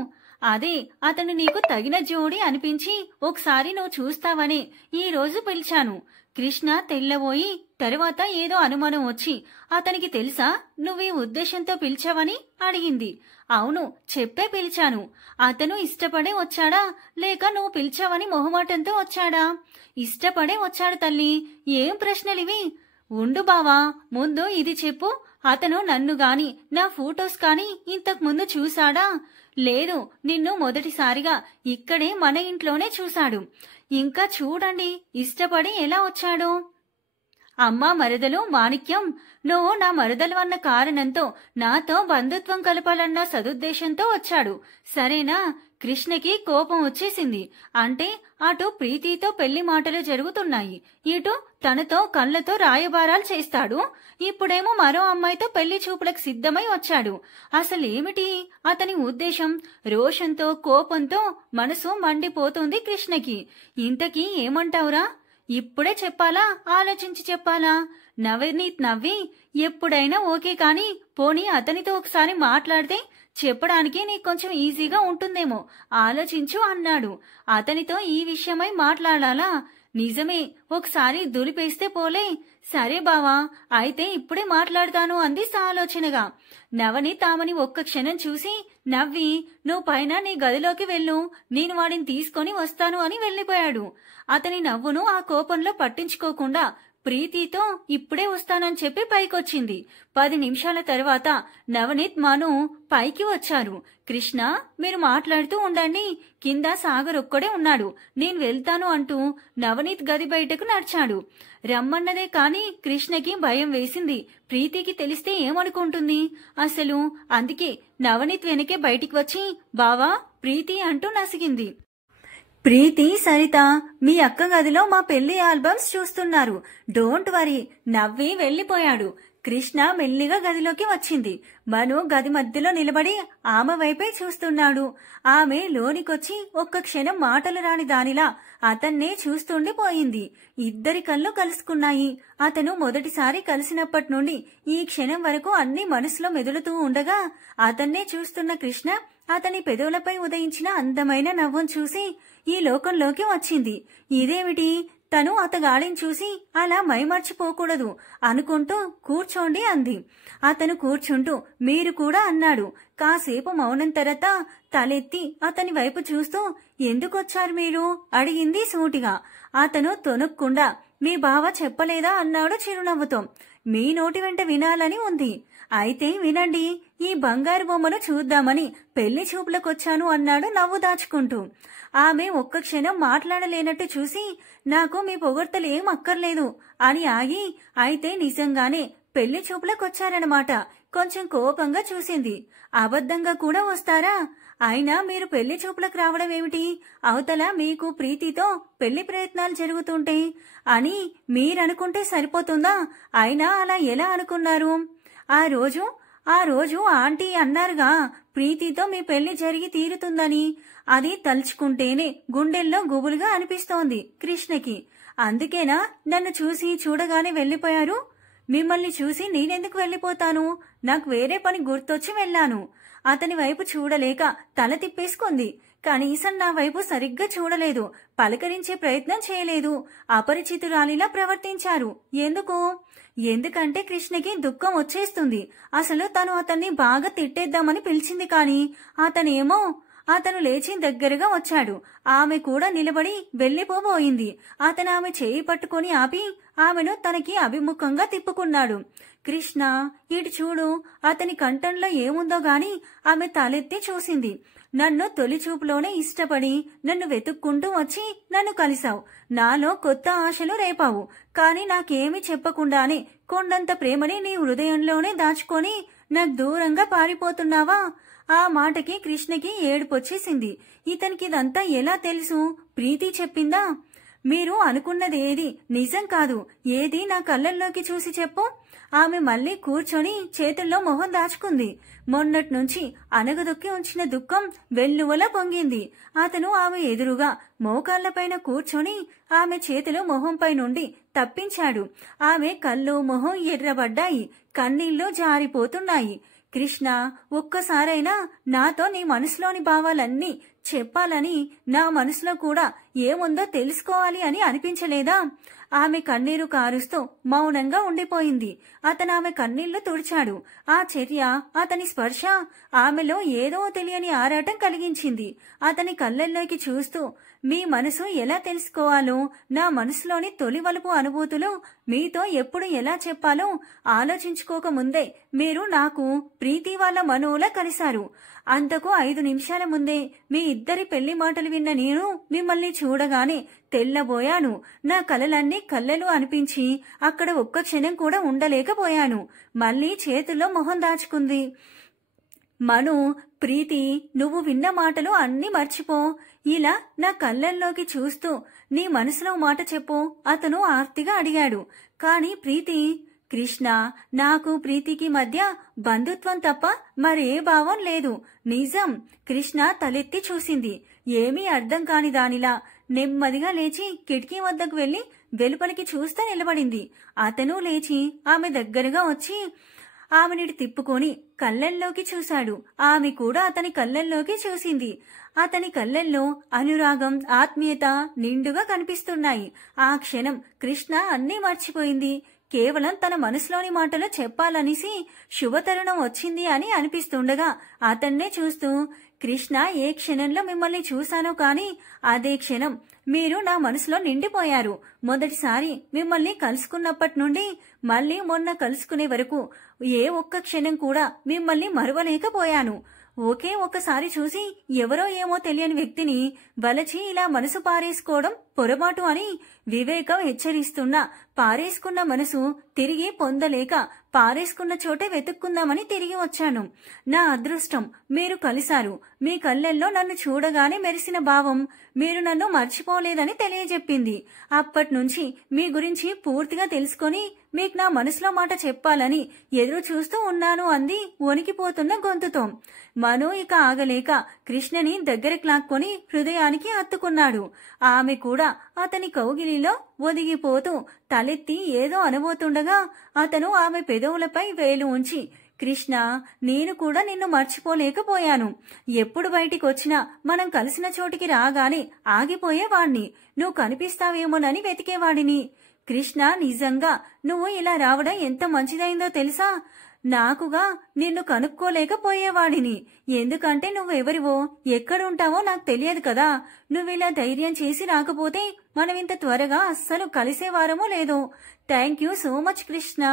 అదే అతను నీకు తగిన జోడి అనిపించి ఒకసారి నువ్వు చూస్తావని ఈ రోజు పిలిచాను. కృష్ణ తెల్లబోయి తరువాత ఏదో అనుమానం వచ్చి, అతనికి తెలుసా నువ్వీ ఉద్దేశంతో పిలిచావని అడిగింది. అవును, చెప్పే పిలిచాను. అతను ఇష్టపడే వచ్చాడా, లేక నువ్వు పిలిచావని మొహమాటంతో వచ్చాడా? ఇష్టపడే వచ్చాడు తల్లి. ఏం ప్రశ్నలివి? ఉండు బావా, ముందు ఇది చెప్పు. అతను నన్ను గాని నా ఫోటోస్ కాని ఇంతకు ముందు చూశాడా? లేదు, నిన్ను మొదటిసారిగా ఇక్కడే మన ఇంట్లోనే చూశాడు. ఇంకా చూడండి, ఇష్టపడి ఎలా వచ్చాడు. అమ్మా మరదలు మాణిక్యం, నువ్వు నా మరదలు అన్న కారణంతో నాతో బంధుత్వం కలపాలన్న సదుద్దేశంతో వచ్చాడు, సరేనా? కృష్ణకి కోపం వచ్చేసింది. అంటే అటు ప్రీతితో పెళ్లి మాటలు జరుగుతున్నాయి, ఇటు తనతో కళ్ళతో రాయబారాలు చేస్తాడు. ఇప్పుడేమో మరో అమ్మాయితో పెళ్లి చూపులకు సిద్ధమై వచ్చాడు. అసలేమిటి అతని ఉద్దేశం? రోషంతో కోపంతో మనసు మండిపోతుంది కృష్ణకి. ఇంతకీ ఏమంటావురా? ఇప్పుడే చెప్పాలా, ఆలోచించి చెప్పాలా? నవనీత్ నవ్వి, ఎప్పుడైనా ఓకే కాని పోనీ అతనితో ఒకసారి మాట్లాడితే చెప్పడానికి నీకు కొంచెం ఈజీగా ఉంటుందేమో, ఆలోచించు అన్నాడు. అతనితో ఈ విషయమై మాట్లాడాలా? నిజమే, ఒకసారి దులిపేస్తే పోలే. సరే బావా, అయితే ఇప్పుడే మాట్లాడతాను అంది సాలోచనగా. నవనీత్ ఆమెని ఒక్క క్షణం చూసి నవ్వి, నువ్వు పైన నీ గదిలోకి వెళ్ళు, నేను వాడిని తీసుకొని వస్తాను అని వెళ్లిపోయాడు. అతని నవ్వును ఆ కోపంలో పట్టించుకోకుండా ప్రీతితో ఇప్పుడే వస్తానని చెప్పి పైకొచ్చింది. 10 నిమిషాల తర్వాత నవనీత్ మను పైకి వచ్చారు. కృష్ణ, మీరు మాట్లాడుతూ ఉండండి, కింద సాగర్ ఒక్కడే ఉన్నాడు, నేను వెళ్తాను అంటూ నవనీత్ గది బయటకు నడిచాడు. రమ్మన్నదే కాని కృష్ణకి భయం వేసింది. ప్రీతికి తెలిస్తే ఏమనుకుంటుంది అసలు? అందుకే నవనీత్ వెనకే బయటికి వచ్చి బావా ప్రీతి అంటూ నసిగింది. ప్రీతి, సరిత మీ అక్క గదిలో మా పెళ్లి ఆల్బమ్స్ చూస్తున్నారు, డోంట్ వరీ నవ్వి వెళ్లిపోయాడు. కృష్ణ మెల్లిగా గదిలోకి వచ్చింది. మను గది మధ్యలో నిలబడి ఆమె వైపే చూస్తున్నాడు. ఆమె లోనికొచ్చి ఒక్క క్షణం మాటలు రాని దానిలా అతన్నే చూస్తుండిపోయింది. ఇద్దరి కళ్ళు కలుసుకున్నాయి. అతను మొదటిసారి కలిసినప్పటి నుండి ఈ క్షణం వరకు అన్ని మనసులో మెదులుతూ ఉండగా అతన్నే చూస్తున్న కృష్ణ అతని పెదవులపై ఉదయించిన అందమైన నవ్వును చూసి ఈ లోకంలోకి వచ్చింది. ఇదేమిటి, తను అతగాడిని చూసి అలా మైమర్చిపోకూడదు అనుకుంటూ కూర్చోండి అంది. అతను కూర్చుంటూ మీరు కూడా అన్నాడు. కాసేపు మౌనం తర్వాత తలెత్తి అతని వైపు చూస్తూ ఎందుకొచ్చారు మీరు అడిగింది సూటిగా. అతను తొనుక్కుండా మీ బావ చెప్పలేదా అన్నాడు చిరునవ్వుతో. మీ నోటి వెంట వినాలని ఉంది. అయితే వినండి, ఈ బంగారు బొమ్మను చూద్దామని పెళ్లి చూపులకొచ్చాను అన్నాడు నవ్వు దాచుకుంటూ. ఆమె ఒక్క క్షణం మాట్లాడలేనట్టు చూసి నాకు మీ పొగడ్తలు ఏం అక్కర్లేదు అని ఆగి, అయితే నిజంగానే పెళ్లి చూపులకొచ్చారనమాట. కొంచెం కోపంగా చూసింది. అబద్ధంగా కూడా వస్తారా? అయినా మీరు పెళ్లి చూపులకు రావడం ఏమిటి? అవతల మీకు ప్రీతితో పెళ్లి ప్రయత్నాలు జరుగుతుంటే అని మీరనుకుంటే సరిపోతుందా? అయినా అలా ఎలా అనుకున్నారు? ఆ రోజు ఆంటీ అన్నారుగా ప్రీతితో మీ పెళ్లి జరిగి తీరుతుందని. అది తలుచుకుంటేనే గుండెల్లో గుబులుగా అనిపిస్తోంది కృష్ణకి. అందుకేనా నన్ను చూసి చూడగానే వెళ్లిపోయారు? మిమ్మల్ని చూసి నేనెందుకు వెళ్లిపోతాను? నాకు వేరే పని గుర్తొచ్చి వెళ్లాను. అతని వైపు చూడలేక తల తిప్పేసుకుంది. కనీసం నా వైపు సరిగ్గా చూడలేదు, పలకరించే ప్రయత్నం చేయలేదు. అపరిచితురాలిలా ప్రవర్తించారు. ఎందుకు? ఎందుకంటే కృష్ణకి దుఃఖం వచ్చేస్తుంది. అసలు తను అతన్ని బాగా తిట్టేద్దామని పిలిచింది కాని అతను లేచి దగ్గరగా వచ్చాడు. ఆమె కూడా నిలబడి వెళ్లిపోబోయింది. అతను ఆమె చేయి పట్టుకుని ఆపి ఆమెను తనకి అభిముఖంగా తిప్పుకున్నాడు. కృష్ణ, ఇటు చూడు. అతని కంఠంలో ఏముందో గాని ఆమె తలెత్తి చూసింది. నన్ను తొలి చూపులోనే ఇష్టపడి నన్ను వెతుక్కుంటూ వచ్చి నన్ను కలిశావు. నాలో కొత్త ఆశలు రేపావు. కాని నాకేమీ చెప్పకుండానే కొండంత ప్రేమని నీ హృదయంలోనే దాచుకొని నాకు దూరంగా పారిపోతున్నావా? ఆ మాటకి కృష్ణకి ఏడుపొచ్చేసింది. ఇతనికి ఇదంతా ఎలా తెలుసు? ప్రీతి చెప్పిందా? మీరు అనుకున్నది ఏది నిజం కాదు, ఏది నా కళ్ళల్లోకి చూసి చెప్పు. ఆమె మళ్ళీ కూర్చొని చేతుల్లో మొహం దాచుకుంది. మొన్నటి నుంచి అనగదొక్కి ఉంచిన దుఃఖం వెల్లువలా పొంగింది. అతను ఆమె ఎదురుగా మోకాళ్లపైన కూర్చొని ఆమె చేతులు మొహంపై నుండి తప్పించాడు. ఆమె కళ్ళు మొహం ఎర్రబడ్డాయి, కన్నీళ్లు జారిపోతున్నాయి. కృష్ణ, ఒక్కసారైనా నాతో నీ మనసులోని భావాలన్నీ చెప్పాలని, నా మనసులో కూడా ఏముందో తెలుసుకోవాలి అని అనిపించలేదా? ఆమె కన్నీరు కారుస్తూ మౌనంగా ఉండిపోయింది. అతను ఆమె కన్నీళ్లు తుడిచాడు. ఆ చర్య, అతని స్పర్శ ఆమెలో ఏదో తెలియని ఆరాటం కలిగించింది. అతని కళ్ళల్లోకి చూస్తూ, మీ మనసు ఎలా తెలుసుకోవాలో, నా మనసులోని తొలి వలుపు అనుభూతులు మీతో ఎప్పుడు ఎలా చెప్పాలో ఆలోచించుకోకముందే మీరు నాకు ప్రీతి వాళ్ళ మనోలా కలిశారు. అంతకు 5 నిమిషాల ముందే మీ ఇద్దరి పెళ్లి మాటలు విన్న నేను మిమ్మల్ని చూడగానే తెల్లబోయాను. నా కలలన్నీ కళ్ళలు అనిపించి అక్కడ ఒక్క క్షణం కూడా ఉండలేకపోయాను. మళ్ళీ చేతుల్లో మొహం దాచుకుంది. మను, ప్రీతి, నువ్వు విన్న మాటలు అన్నీ మర్చిపో. ఇలా నా కళ్ళల్లోకి చూస్తూ నీ మనసులో మాట చెప్పు, అతను ఆర్తిగా అడిగాడు. కాని ప్రీతి, కృష్ణ, నాకు ప్రీతికి మధ్య బంధుత్వం తప్ప మరే భావం లేదు. నిజం. కృష్ణ తలెత్తి చూసింది. ఏమీ అర్థం కాని దానిలా నెమ్మదిగా లేచి కిటికీ వద్దకు వెళ్లి వెలుపలికి చూస్తూ నిలబడింది. అతను లేచి ఆమె దగ్గరగా వచ్చి ఆమెని తిప్పుకొని కళ్ళల్లోకి చూశాడు. ఆమె కూడా అతని కళ్ళల్లోకి చూసింది. అతని కళ్ళల్లో అనురాగం, ఆత్మీయత నిండుగా కనిపిస్తున్నాయి. ఆ క్షణం కృష్ణ అన్నీ మర్చిపోయింది. కేవలం తన మనసులోని మాటలు చెప్పాలనేసి శుభతరుణం వచ్చింది అని అనిపిస్తుండగా అతన్నే చూస్తూ, కృష్ణ, ఏ క్షణంలో మిమ్మల్ని చూశానో కాని అదే క్షణం మీరు నా మనసులో నిండిపోయారు. మొదటిసారి మిమ్మల్ని కలుసుకున్నప్పటి నుండి మళ్ళీ మొన్న కలుసుకునే వరకు ఏ ఒక్క క్షణం కూడా మిమ్మల్ని మరువలేకపోయాను. ఒకే ఒక్కసారి చూసి ఎవరో ఏమో తెలియని వ్యక్తిని వలచి ఇలా మనసు పారేసుకోవడం పొరపాటు అని వివేకం హెచ్చరిస్తున్నా పారేసుకున్న మనసు తిరిగి పొందలేక పారేసుకున్న చోటే వెతుక్కుందామని తిరిగి వచ్చాను. నా అదృష్టం మీరు కలిశారు. మీ కళ్ళల్లో నన్ను చూడగానే మెరిసిన భావం మీరు నన్ను మర్చిపోలేదని తెలియజెప్పింది. అప్పట్నుంచి మీ గురించి పూర్తిగా తెలుసుకొని మీకు నా మనసులో మాట చెప్పాలని ఎదురు చూస్తూ ఉన్నాను అంది వణికిపోతున్న గొంతుతో. మను ఇక ఆగలేక కృష్ణని దగ్గరికి లాక్కొని హృదయానికి హత్తుకున్నాడు. ఆమె కూడా అతని కౌగిలిలో ఒదిగిపోతూ తలెత్తి ఏదో అనబోతుండగా అతను ఆమె పెదవులపై వేలు ఉంచి, కృష్ణ, నేను కూడా నిన్ను మర్చిపోలేకపోయాను. ఎప్పుడు బయటికి వచ్చినా మనం కలిసిన చోటికి రాగానే ఆగిపోయేవాణ్ణి. నువ్వు కనిపిస్తావేమోనని వెతికేవాడిని. కృష్ణ, నిజంగా నువ్వు ఇలా రావడం ఎంత మంచిదైందో తెలుసా? నాకుగా నిన్ను కనుక్కోలేకపోయేవాడిని. ఎందుకంటే నువ్వెవరివో, ఎక్కడుంటావో నాకు తెలియదు కదా. నువ్విలా ధైర్యం చేసి రాకపోతే మనం ఇంత త్వరగా అస్సలు కలిసేవారమో లేదో. Thank you so much Krishna.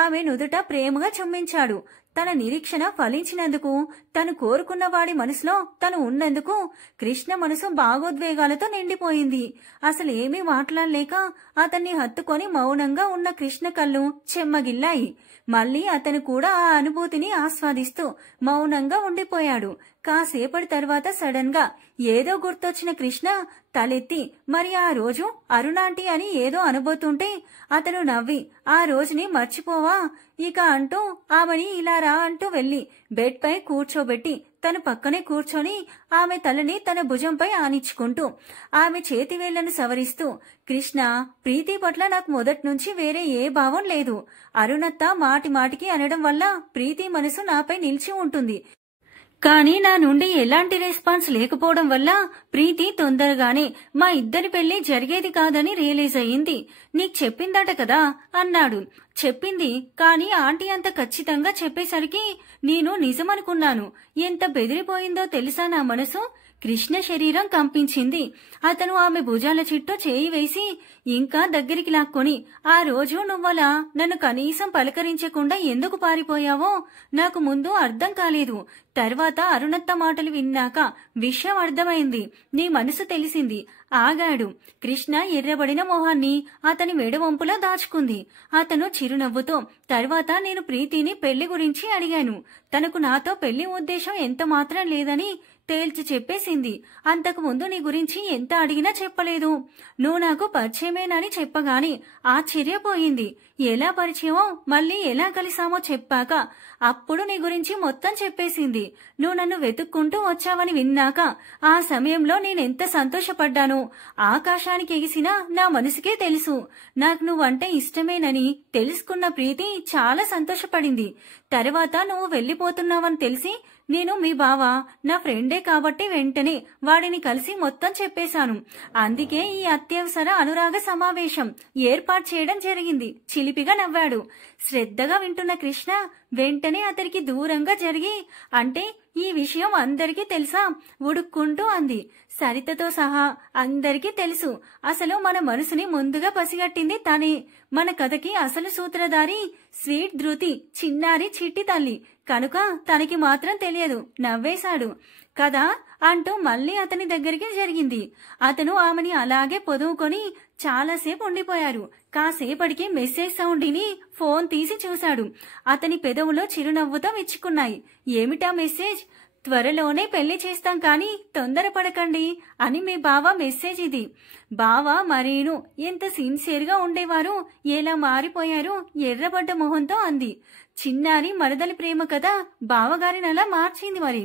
ఆమె నుదుట ప్రేమగా చుమ్మించాడు. తన నిరీక్షణ ఫలించినందుకు, తను కోరుకున్న వాడి మనసులో తను ఉన్నందుకు కృష్ణ మనసు భావోద్వేగాలతో నిండిపోయింది. అసలు ఏమీ మాట్లాడలేక అతన్ని హత్తుకొని మౌనంగా ఉన్న కృష్ణ కళ్ళు చెమ్మగిల్లాయి. మళ్ళీ అతను కూడా ఆ అనుభూతిని ఆస్వాదిస్తూ మౌనంగా ఉండిపోయాడు. కాసేపటి తర్వాత సడన్ గా ఏదో గుర్తొచ్చిన కృష్ణ తలెత్తి, మరి ఆ రోజు అరుణాంటీ అని ఏదో అనబోతుంటే అతను నవ్వి, ఆ రోజుని మర్చిపోవా ఇక అంటూ ఆమెని ఇలా రా అంటూ వెళ్లి బెడ్ పై కూర్చోబెట్టి తను పక్కనే కూర్చొని ఆమె తలని తన భుజంపై ఆనించుకుంటూ ఆమె చేతివేళ్లను సవరిస్తూ, కృష్ణ, ప్రీతి పట్ల నాకు మొదటి నుంచి వేరే ఏ భావం లేదు. అరుణత్త మాటి మాటికి అనడం వల్ల ప్రీతి మనసు నాపై నిలిచి ఉంటుంది. కానీ నా నుండి ఎలాంటి రెస్పాన్స్ లేకపోవడం వల్ల ప్రీతి తొందరగానే మా ఇద్దరి పెళ్లి జరిగేది కాదని రియలైజ్ అయ్యింది. నీకు చెప్పిందట కదా అన్నాడు. చెప్పింది, కానీ ఆంటీ అంత ఖచ్చితంగా చెప్పేసరికి నేను నిజమనుకున్నాను. ఎంత బెదిరిపోయిందో తెలుసా నా మనసు. కృష్ణ శరీరం కంపించింది. అతను ఆమె భుజాల చుట్టూ చేయి వేసి ఇంకా దగ్గరికి లాక్కొని, ఆ రోజు నువ్వలా నన్ను కనీసం పలకరించకుండా ఎందుకు పారిపోయావో నాకు ముందు అర్థం కాలేదు. తర్వాత అరుణత్త మాటలు విన్నాక విషయం అర్థమైంది. నీ మనసు తెలిసింది. ఆగాడు. కృష్ణ ఎర్రబడిన మొహాన్ని అతని మెడవంపులా దాచుకుంది. అతను చిరునవ్వుతో, తర్వాత నేను ప్రీతిని పెళ్లి గురించి అడిగాను. తనకు నాతో పెళ్లి ఉద్దేశం ఎంత మాత్రం లేదని తేల్చి చెప్పేసింది. అంతకు ముందు నీ గురించి ఎంత అడిగినా చెప్పలేదు. నువ్వు నాకు పరిచయమేనని చెప్పగానే ఆశ్చర్యపోయింది. ఎలా పరిచయమో మళ్ళీ ఎలా కలిసామో చెప్పాక అప్పుడు నీ గురించి మొత్తం చెప్పేసింది. నువ్వు నన్ను వెతుక్కుంటూ వచ్చావని విన్నాక ఆ సమయంలో నేనెంత సంతోషపడ్డానో ఆకాశానికి ఎగిసినా నా మనసుకే తెలుసు. నాకు నువ్వంటే ఇష్టమేనని తెలుసుకున్న ప్రీతి చాలా సంతోషపడింది. తర్వాత నువ్వు వెళ్ళిపోతున్నావని తెలిసి నేను మీ బావ నా ఫ్రెండే కాబట్టి వెంటనే వాడిని కలిసి మొత్తం చెప్పేశాను. అందుకే ఈ అత్యవసర అనురాగ సమావేశం ఏర్పాటు చేయడం జరిగింది. చిలిపిగా నవ్వాడు. శ్రద్ధగా వింటున్న కృష్ణ వెంటనే అతనికి దూరంగా జరిగి, అంటే ఈ విషయం అందరికీ తెలుసా? ఉడుక్కుంటూ అంది. సరితతో సహా అందరికీ తెలుసు. అసలు మన మనసుని ముందుగా పసిగట్టింది తనే. మన కథకి అసలు సూత్రధారి స్వీట్ ధృతి, చిన్నారి చిట్టి తల్లి కనుక తనకి మాత్రం తెలియదు. నవ్వేశాడు. కదా అంటూ మళ్ళీ అతని దగ్గరికి జరిగింది. అతను ఆమెని అలాగే పొదువుకొని చాలాసేపు ఉండిపోయారు. కాసేపటికి మెసేజ్ సౌండ్ విని ఫోన్ తీసి చూశాడు. అతని పెదవులో చిరునవ్వుతో విచ్చుకున్నాయి. ఏమిటా మెసేజ్? త్వరలోనే పెళ్లి చేస్తాం కానీ తొందరపడకండి అని మీ బావ మెసేజ్ ఇది. బావ మరీను ఎంత సిన్సియర్గా ఉండేవారు, ఎలా మారిపోయారు ఎర్రబడ్డ మొహంతో అంది. చిన్నారి మరదలి ప్రేమ కదా బావగారిని అలా మార్చింది. మరి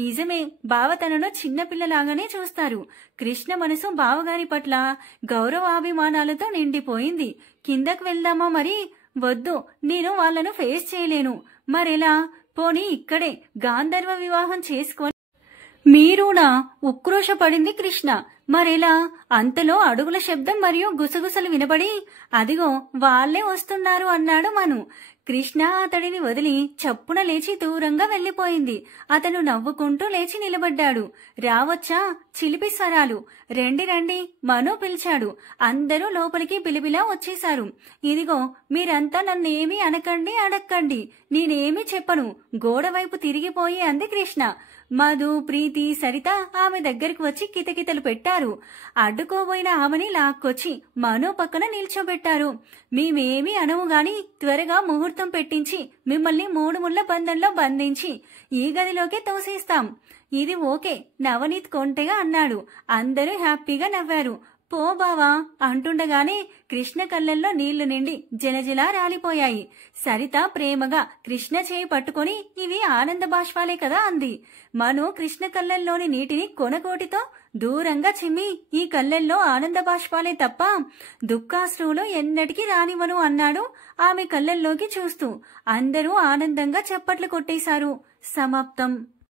నిజమే, బావ తనలో చిన్నపిల్లలాగానే చూస్తారు. కృష్ణ మనసు బావగారి పట్ల గౌరవాభిమానాలతో నిండిపోయింది. కిందకు వెళ్దామా? మరి వద్దు, నేను వాళ్లను ఫేస్ చేయలేను. మరెలా? పోనీ ఇక్కడే గాంధర్వ వివాహం చేసుకొని మీరునా? ఉక్రోషపడింది కృష్ణ. మరెలా? అంతలో అడుగుల శబ్దం మరియు గుసగుసలు వినబడి అదిగో వాళ్లే వస్తున్నారు అన్నాడు మను. కృష్ణ అతడిని వదిలి చప్పున లేచి దూరంగా వెళ్లిపోయింది. అతను నవ్వుకుంటూ లేచి నిలబడ్డాడు. రావచ్చా? చిలిపి స్వరాలు. రండి రండి మను పిలిచాడు. అందరూ లోపలికి బిలిబిలా వచ్చేశారు. ఇదిగో మీరంతా నన్నేమీ అనకండి, అడక్కండి, నేనేమీ చెప్పను గోడవైపు తిరిగిపోయి అంది కృష్ణ. మధు, ప్రీతి, సరిత ఆమె దగ్గరికి వచ్చి కితకితలు పెట్టారు. అడ్డుకోబోయిన ఆమెని లాక్కొచ్చి మను పక్కన నిల్చోబెట్టారు. మేమేమీ అనము గాని త్వరగా ముహూర్తం పెట్టించి మిమ్మల్ని 3 ముళ్ల బంధంలో బంధించి ఈ గదిలోకి తోసేస్తాం. ఇది ఓకే నవనీత్ కొంటెగా అన్నాడు. అందరూ హ్యాపీగా నవ్వారు. పో బావా అంటుండగానే కృష్ణ కళ్ళల్లో నీళ్లు నిండి జలజలా రాలిపోయాయి. సరిత ప్రేమగా కృష్ణ చేయి పట్టుకొని ఇవి ఆనంద బాష్పాలే కదా అంది. మను కృష్ణ కళ్ళల్లోని నీటిని కొనకోటితో దూరంగా చిమ్మి ఈ కళ్ళల్లో ఆనంద బాష్పాలే తప్ప దుఃఖాశ్రువులు ఎన్నటికీ రానివను అన్నాడు ఆమె కళ్ళల్లోకి చూస్తూ. అందరూ ఆనందంగా చప్పట్లు కొట్టేశారు. సమాప్తం.